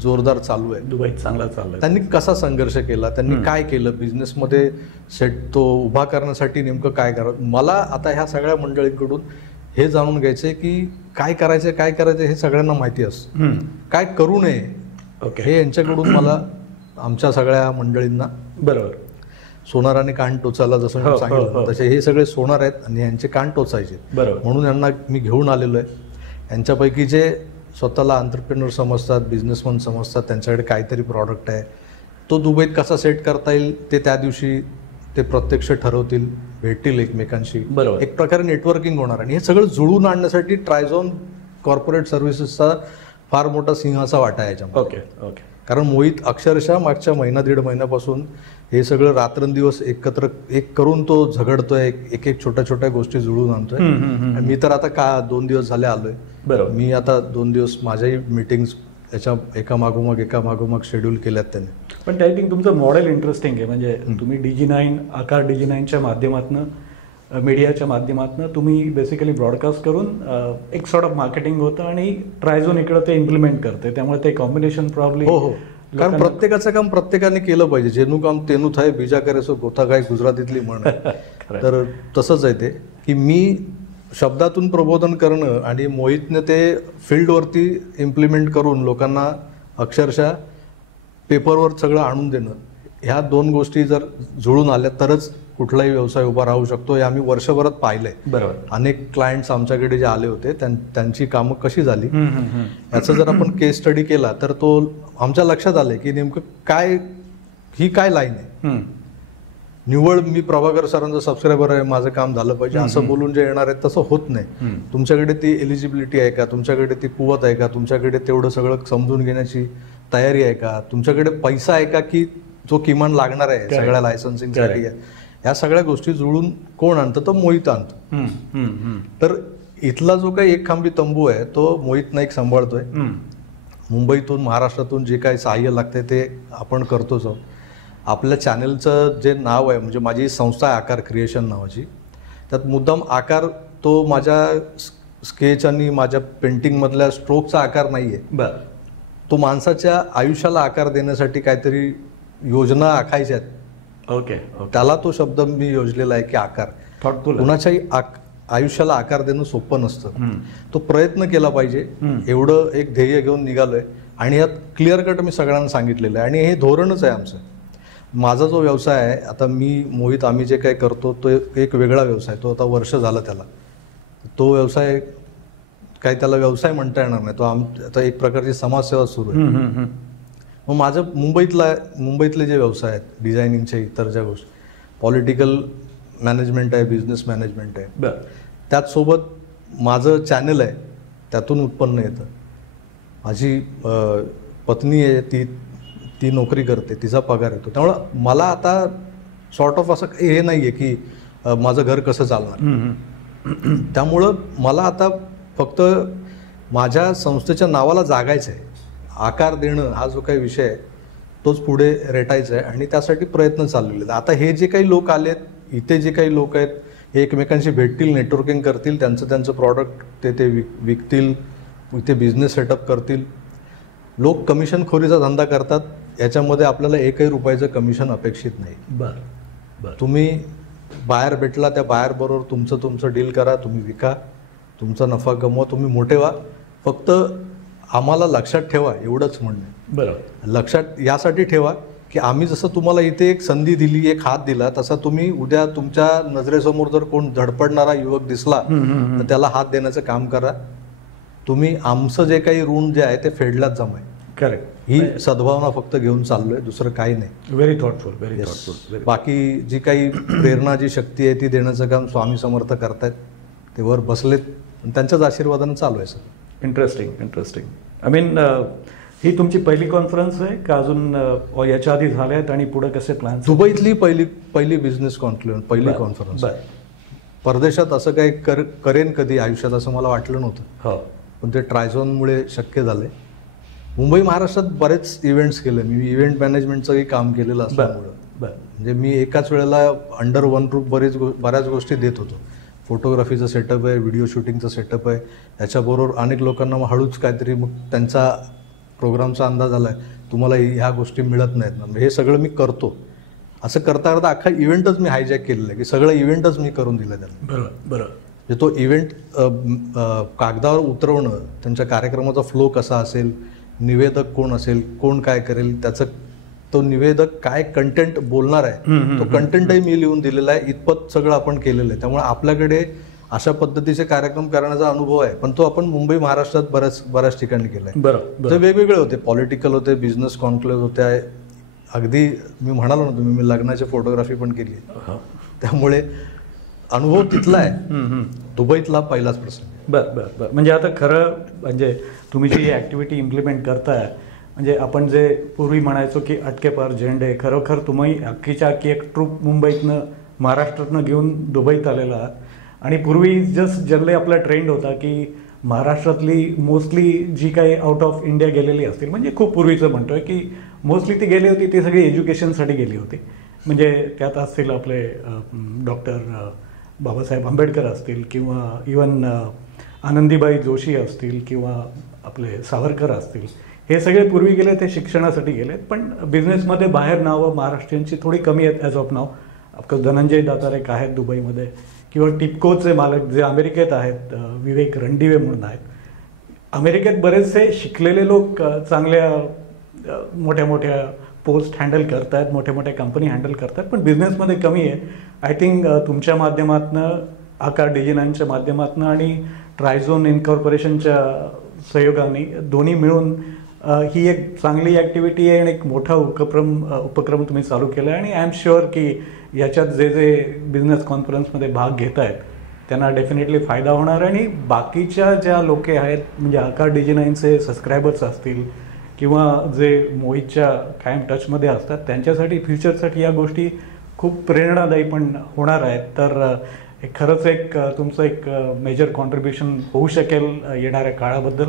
जोरदार चालू आहे. दुबईत चांगला चालू आहे. त्यांनी कसा संघर्ष केला, त्यांनी काय केलं, बिझनेसमध्ये सेट तो उभा करण्यासाठी नेमकं काय करावं. मला आता ह्या सगळ्या मंडळींकडून हे जाणून घ्यायचंय की काय करायचं हे सगळ्यांना माहिती असतं, काय करू नये हे यांच्याकडून मला, आमच्या सगळ्या मंडळींना. सोनाराने कान टोचायला जसं मी सांगितलं तसे हे सगळे सोनार आहेत आणि यांचे कान टोचायचे. म्हणून यांना मी घेऊन आलेलो आहे. यांच्यापैकी जे स्वतःला एंटरप्रेन्योर समजतात, बिझनेसमन समजतात, त्यांच्याकडे काहीतरी प्रॉडक्ट आहे, तो दुबईत कसा सेट करता येईल ते त्या दिवशी ते प्रत्यक्ष ठरवतील, भेटतील एकमेकांशी, एक प्रकारे नेटवर्किंग होणार. आणि हे सगळं जुळून आणण्यासाठी ट्रायझोन कॉर्पोरेट सर्व्हिसेसचा फार मोठा सिंहाचा वाटा आहे याच्यामध्ये. कारण मोहित अक्षरशः मागच्या महिना दीड महिन्यापासून हे सगळं रात्रंदिवस एकत्र एक करून तो झगडतोय, एक एक छोट्या छोट्या गोष्टी जुळून आणतोय. मी तर आता 2 दिवस झाले आलोय. मी आता 2 दिवस माझ्याही मीटिंग्स याच्या एका मागोमाग शेड्यूल केल्यात त्यांनी. पण आय थिंक तुमचं मॉडेल इंटरेस्टिंग आहे. म्हणजे तुम्ही DG9 आकार DG9च्या माध्यमातून, मीडियाच्या माध्यमातून तुम्ही बेसिकली ब्रॉडकास्ट करून एक सॉर्ट ऑफ मार्केटिंग होतं आणि ट्रायझोन इकडं ते इम्प्लिमेंट करते. त्यामुळे ते कॉम्बिनेशन प्रॉब्लेम. हो, कारण प्रत्येकाचं काम प्रत्येकाने केलं पाहिजे. जेनू काम तेनू थाय, बीजा करे सो गोथा काय, गुजरातीतली म्हण. तर तसंच आहे ते की मी शब्दातून प्रबोधन करणं आणि मोहितने ते फील्डवरती इम्प्लिमेंट करून लोकांना अक्षरशः पेपरवर सगळं आणून देणं, ह्या 2 गोष्टी जर जुळून आल्या तरच कुठलाही व्यवसाय उभा राहू शकतो. हे आम्ही वर्षभरात पाहिलंय. बरोबर. अनेक क्लायंट्स आमच्याकडे जे आले होते त्यांची कामं कशी झाली याचा जर आपण केस स्टडी केला तर तो आमच्या लक्षात आलंय की नेमकं काय लाईन आहे. निव्वळ मी प्रभाकर सरांचा सबस्क्रायबर आहे, माझं काम झालं पाहिजे असं बोलून जे येणार आहे तसं होत नाही. तुमच्याकडे ती एलिजिबिलिटी आहे का, तुमच्याकडे ती कुवत आहे का, तुमच्याकडे तेवढं सगळं समजून घेण्याची तयारी आहे का, तुमच्याकडे पैसा आहे का की जो किमान लागणार आहे सगळ्या लायसन्सिंगसाठी. या सगळ्या गोष्टी जुळून कोण आणतं, तर मोहित आणतो. तर इथला जो काही एक खांबी तंबू आहे तो मोहित नाईक सांभाळतोय. मुंबईतून महाराष्ट्रातून जे काही सहाय्य लागतंय ते आपण करतोच आहोत. आपल्या चॅनलचं जे नाव आहे, म्हणजे माझी संस्था आहे आकार क्रिएशन नावाची, त्यात मुद्दाम आकार तो माझ्या स्केच आणि माझ्या पेंटिंगमधल्या स्ट्रोकचा आकार नाही आहे. तो माणसाच्या आयुष्याला आकार देण्यासाठी काहीतरी योजना आखायच्या आहेत. ओके. त्याला तो शब्द मी योजलेला आहे की आकार. कुणाच्याही आयुष्याला आकार देणं सोपं नसतं. तो प्रयत्न केला पाहिजे, एवढं एक ध्येय घेऊन निघालोय. आणि यात क्लिअर कट मी सगळ्यांना सांगितलेलं आहे. आणि हे धोरणच आहे आमचं. माझा जो व्यवसाय आहे आता, मी मोहित आम्ही जे काही करतो तो एक वेगळा व्यवसाय. तो आता वर्ष झालं त्याला. तो व्यवसाय काही त्याला व्यवसाय म्हणता येणार नाही. तो आता एक प्रकारची समाजसेवा सुरू आहे. मग माझं मुंबईतले जे व्यवसाय आहेत, डिझायनिंगचे, इतर ज्या गोष्टी, पॉलिटिकल मॅनेजमेंट आहे, बिझनेस मॅनेजमेंट आहे, त्याचसोबत माझं चॅनल आहे, त्यातून उत्पन्न येतं. माझी पत्नी आहे, ती नोकरी करते, तिचा पगार येतो. त्यामुळं मला आता सॉर्ट ऑफ असं हे नाही आहे की माझं घर कसं चालणार. त्यामुळं मला आता फक्त माझ्या संस्थेच्या नावाला जागायचं आहे. आकार देणं हा जो काही विषय आहे तोच पुढे रेटायचा आहे आणि त्यासाठी प्रयत्न चाललेले आहेत. आता हे जे काही लोक आलेत, इथे जे काही लोक आहेत, हे एकमेकांशी भेटतील, नेटवर्किंग करतील, त्यांचं प्रॉडक्ट ते विकतील, इथे बिझनेस सेटअप करतील. लोक कमिशनखोरीचा धंदा करतात, याच्यामध्ये आपल्याला 1ही रुपयाचं कमिशन अपेक्षित नाही. तुम्ही बायर भेटला, त्या बायरबरोबर तुमचं डील करा, तुम्ही विका, तुमचा नफा कमवा, तुम्ही मोठे व्हा. फक्त आम्हाला लक्षात ठेवा, एवढंच म्हणणं. बरोबर. लक्षात यासाठी ठेवा की आम्ही जसं तुम्हाला इथे एक संधी दिली, एक हात दिला, तसा तुम्ही उद्या तुमच्या नजरेसमोर जर कोण धडपडणारा युवक दिसला तर त्याला हात देण्याचं काम करा. तुम्ही आमचं जे काही ऋण जे आहे ते फेडलाच जमाय. करेक्ट. ही सद्भावना फक्त घेऊन चाललोय, दुसरं काही नाही. Very thoughtful, very thoughtful. बाकी जी काही प्रेरणा, जी शक्ती आहे ती देण्याचं काम स्वामी समर्थ करतायत. ते वर बसलेत, त्यांच्याच आशीर्वादानं चालू आहे sir. Interesting. I mean he तुमची पहिली कॉन्फरन्स आहे का अजून याच्या आधी झाल्या आहेत आणि पुढे कसे प्लॅन? दुबईतली पहिली बिझनेस कॉन्क्लेव्ह, पहिली कॉन्फरन्स. परदेशात असं काही करेन कधी आयुष्यात असं मला वाटलं नव्हतं. पण ते ट्रायझोनमुळे शक्य झालंय. मुंबई महाराष्ट्रात बरेच इव्हेंट्स केले मी. इव्हेंट मॅनेजमेंटचंही काम केलेलं असल्यामुळं म्हणजे मी एकाच वेळेला अंडर वन रूफ बऱ्याच गोष्टी देत होतो. फोटोग्राफीचं सेटअप आहे, व्हिडिओ शूटिंगचं सेटअप आहे. याच्याबरोबर अनेक लोकांना मग हळूच काहीतरी मग त्यांचा प्रोग्रामचा अंदाज आला आहे, तुम्हाला ह्या गोष्टी मिळत नाहीत ना, हे सगळं मी करतो. असं करता करता अख्खा इव्हेंटच मी हायजॅक केलेलं आहे की सगळं इव्हेंटच मी करून दिलं त्याला. बरोबर. म्हणजे तो इव्हेंट कागदावर उतरवणं, त्यांच्या कार्यक्रमाचा फ्लो कसा असेल, निवेदक कोण असेल, कोण काय करेल, त्याचं तो निवेदक काय कंटेंट बोलणार आहे तो कंटेंटही मी लिहून दिलेला आहे. इतपत सगळं आपण केलेलं आहे. त्यामुळे आपल्याकडे अशा पद्धतीचे कार्यक्रम करण्याचा अनुभव आहे, पण तो आपण मुंबई महाराष्ट्रात बऱ्याच ठिकाणी केलाय. ते वेगवेगळे होते, पॉलिटिकल होते, बिझनेस कॉन्क्लेव्ह होते, अगदी मी म्हणालो ना तुम्ही, मी लग्नाची फोटोग्राफी पण केली. त्यामुळे अनुभव तिथला आहे, दुबईतला पहिलाच प्रसंग. बरं. म्हणजे आता खरं म्हणजे तुम्ही जी ॲक्टिव्हिटी इम्प्लिमेंट करताय, म्हणजे आपण जे पूर्वी म्हणायचो की अटके पार झेंडे, खरोखर तुम्ही अख्खीच्या अख्खी एक ट्रूप मुंबईतनं महाराष्ट्रातनं घेऊन दुबईत आलेला आहात. आणि पूर्वी जस्ट जनरली आपला ट्रेंड होता की महाराष्ट्रातली मोस्टली जी काही आउट ऑफ इंडिया गेलेली असतील, म्हणजे खूप पूर्वीचं म्हणतोय की मोस्टली ती गेली होती, ती सगळी एज्युकेशनसाठी गेली होती. म्हणजे त्यात असतील आपले डॉक्टर बाबासाहेब आंबेडकर असतील, किंवा इवन आनंदीबाई जोशी असतील, किंवा आपले सावरकर असतील. हे सगळे पूर्वी गेले ते शिक्षणासाठी गेलेत, पण बिझनेसमध्ये बाहेर नावं महाराष्ट्रीयांची थोडी कमी आहेत as of now. Of course Dhananjay Datar एक आहेत दुबईमध्ये, किंवा टिपकोचे मालक जे अमेरिकेत आहेत, विवेक रणदिवे म्हणून आहेत. अमेरिकेत बरेचसे शिकलेले लोक चांगल्या मोठ्या मोठ्या पोस्ट हँडल करतात, मोठ्या मोठ्या कंपनी हँडल करतात, पण बिझनेसमध्ये कमी आहे. आय थिंक तुमच्या माध्यमातनं, आकार डिजिनांच्या माध्यमातनं आणि ट्रायझोन इन्कॉर्पोरेशनच्या सहयोगाने दोन्ही मिळून ही एक चांगली ॲक्टिव्हिटी आहे आणि एक मोठा उपक्रम तुम्ही चालू केला आहे. आणि आय एम शुअर की याच्यात जे बिझनेस कॉन्फरन्समध्ये भाग घेत आहेत त्यांना डेफिनेटली फायदा होणार. आणि बाकीच्या ज्या लोके आहेत, म्हणजे आकार डिजिनाईनचे सबस्क्रायबर्स असतील, किंवा जे मोहितच्या कायम टचमध्ये असतात, त्यांच्यासाठी फ्युचरसाठी या गोष्टी खूप प्रेरणादायी पण होणार आहेत. तर खरंच एक तुमचं एक मेजर कॉन्ट्रीब्युशन होऊ शकेल येणाऱ्या काळाबद्दल.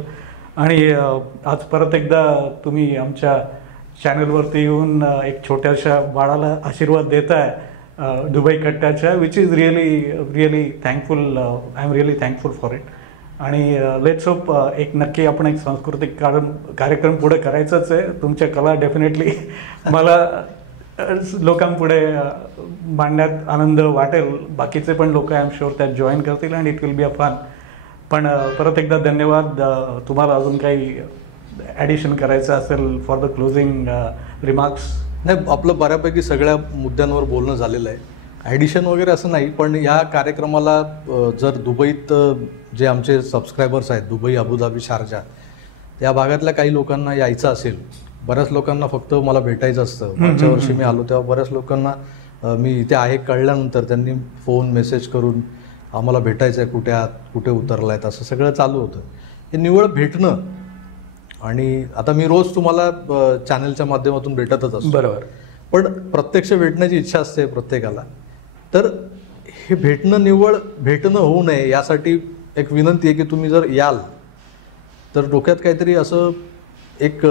आणि आज परत एकदा तुम्ही आमच्या चॅनलवरती येऊन एक छोट्याशा बाळाला आशीर्वाद देताय दुबई कट्ट्याच्या, which is really thankful. I am really thankful for it. आणि लेट्स होप एक नक्की आपण एक सांस्कृतिक कार्यक्रम पुढे करायचाच आहे. तुमच्या कला डेफिनेटली मला लोकांपुढे मांडण्यात आनंद वाटेल. बाकीचे पण लोक आय एम शुअर त्यात जॉईन करतील आणि it will be a fun. पण परत एकदा धन्यवाद. तुम्हाला अजून काही ॲडिशन करायचं असेल फॉर द क्लोजिंग रिमार्क्स? नाही, आपलं बऱ्यापैकी सगळ्या मुद्द्यांवर बोलणं झालेलं आहे. ॲडिशन वगैरे असं नाही, पण या कार्यक्रमाला जर दुबईत जे आमचे सबस्क्रायबर्स आहेत, दुबई, अबुधाबी, शारजा, त्या भागातल्या काही लोकांना यायचं असेल, बऱ्याच लोकांना फक्त मला भेटायचं असतं. मागच्या वर्षी मी आलो तेव्हा बऱ्याच लोकांना मी इथे आहे कळल्यानंतर त्यांनी फोन मेसेज करून आम्हाला भेटायचं आहे, कुठे आहात, कुठे उतरला आहेत, असं सगळं चालू होतं. हे निव्वळ भेटणं. आणि आता मी रोज तुम्हाला चॅनलच्या माध्यमातून भेटतच असतो, बरोबर, पण प्रत्यक्ष भेटण्याची इच्छा असते प्रत्येकाला. तर हे भेटणं निव्वळ भेटणं होऊ नये यासाठी एक विनंती आहे की तुम्ही जर याल तर डोक्यात काहीतरी असं एक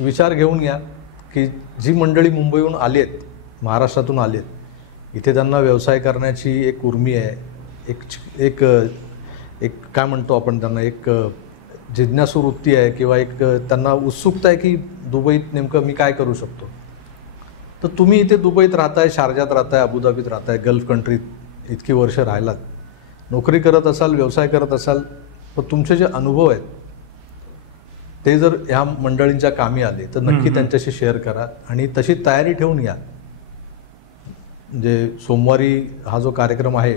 विचार घेऊन या की जी मंडळी मुंबईहून आली आहेत, महाराष्ट्रातून आली आहेत, इथे त्यांना व्यवसाय करण्याची एक उर्मी आहे, एक काय म्हणतो आपण त्यांना, एक जिज्ञासू वृत्ती आहे, किंवा एक त्यांना उत्सुकता आहे की दुबईत नेमकं मी काय करू शकतो. तर तुम्ही इथे दुबईत राहताय, शारजात राहताय, अबुधाबीत राहताय, गल्फ कंट्रीत इतकी वर्ष राहिलात, नोकरी करत असाल, व्यवसाय करत असाल, पण तुमचे जे अनुभव आहेत ते जर ह्या मंडळींच्या कामी आले तर नक्की त्यांच्याशी शेअर करा आणि तशी तयारी ठेवून या. म्हणजे सोमवारी हा जो कार्यक्रम आहे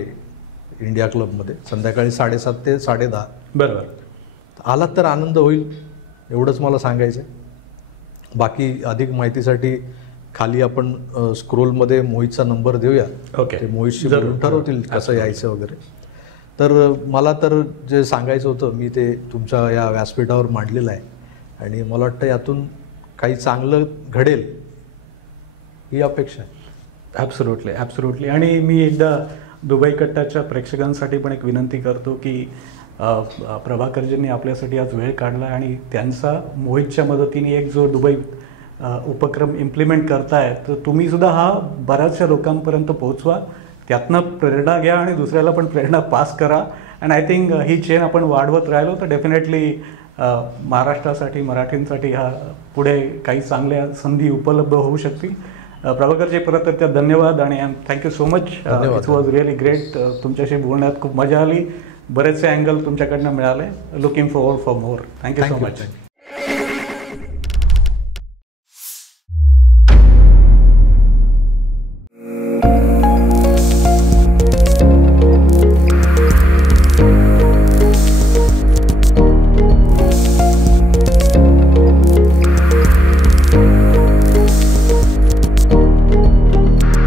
इंडिया क्लबमध्ये संध्याकाळी 7:30 ते 10:30, बरोबर, आलात तर आनंद होईल, एवढंच मला सांगायचं आहे. बाकी अधिक माहितीसाठी खाली आपण स्क्रोलमध्ये मोहितचा नंबर देऊया. ओके, ते मोहितशी बोलून ठरवतील कसं यायचं वगैरे. तर मला तर जे सांगायचं होतं मी ते तुमच्या या व्यासपीठावर मांडलेलं आहे आणि मला वाटतं यातून काही चांगलं घडेल ही अपेक्षा आहे. ॲब्सोल्युटली. आणि मी एकदा दुबई कट्टाच्या प्रेक्षकांसाठी पण एक विनंती करतो की प्रभाकरजींनी आपल्यासाठी आज वेळ काढला आणि त्यांचा मोहितच्या मदतीने एक जो दुबई उपक्रम इम्प्लिमेंट करताय, तर तुम्ही सुद्धा हा बऱ्याचशा लोकांपर्यंत पोहोचवा, त्यातनं प्रेरणा घ्या आणि दुसऱ्याला पण प्रेरणा पास करा. And I think he chain आपण वाढवत राहिलो तर डेफिनेटली महाराष्ट्रासाठी, मराठींसाठी हा पुढे काही चांगल्या संधी उपलब्ध होऊ शकतील. प्रभाकरजी परत एकदा धन्यवाद आणि thank you so much. It was really great. तुमच्याशी बोलण्यात खूप मजा आली, बरेचसे अँगल तुमच्याकडनं मिळाले. Looking forward for more. Thank you so much.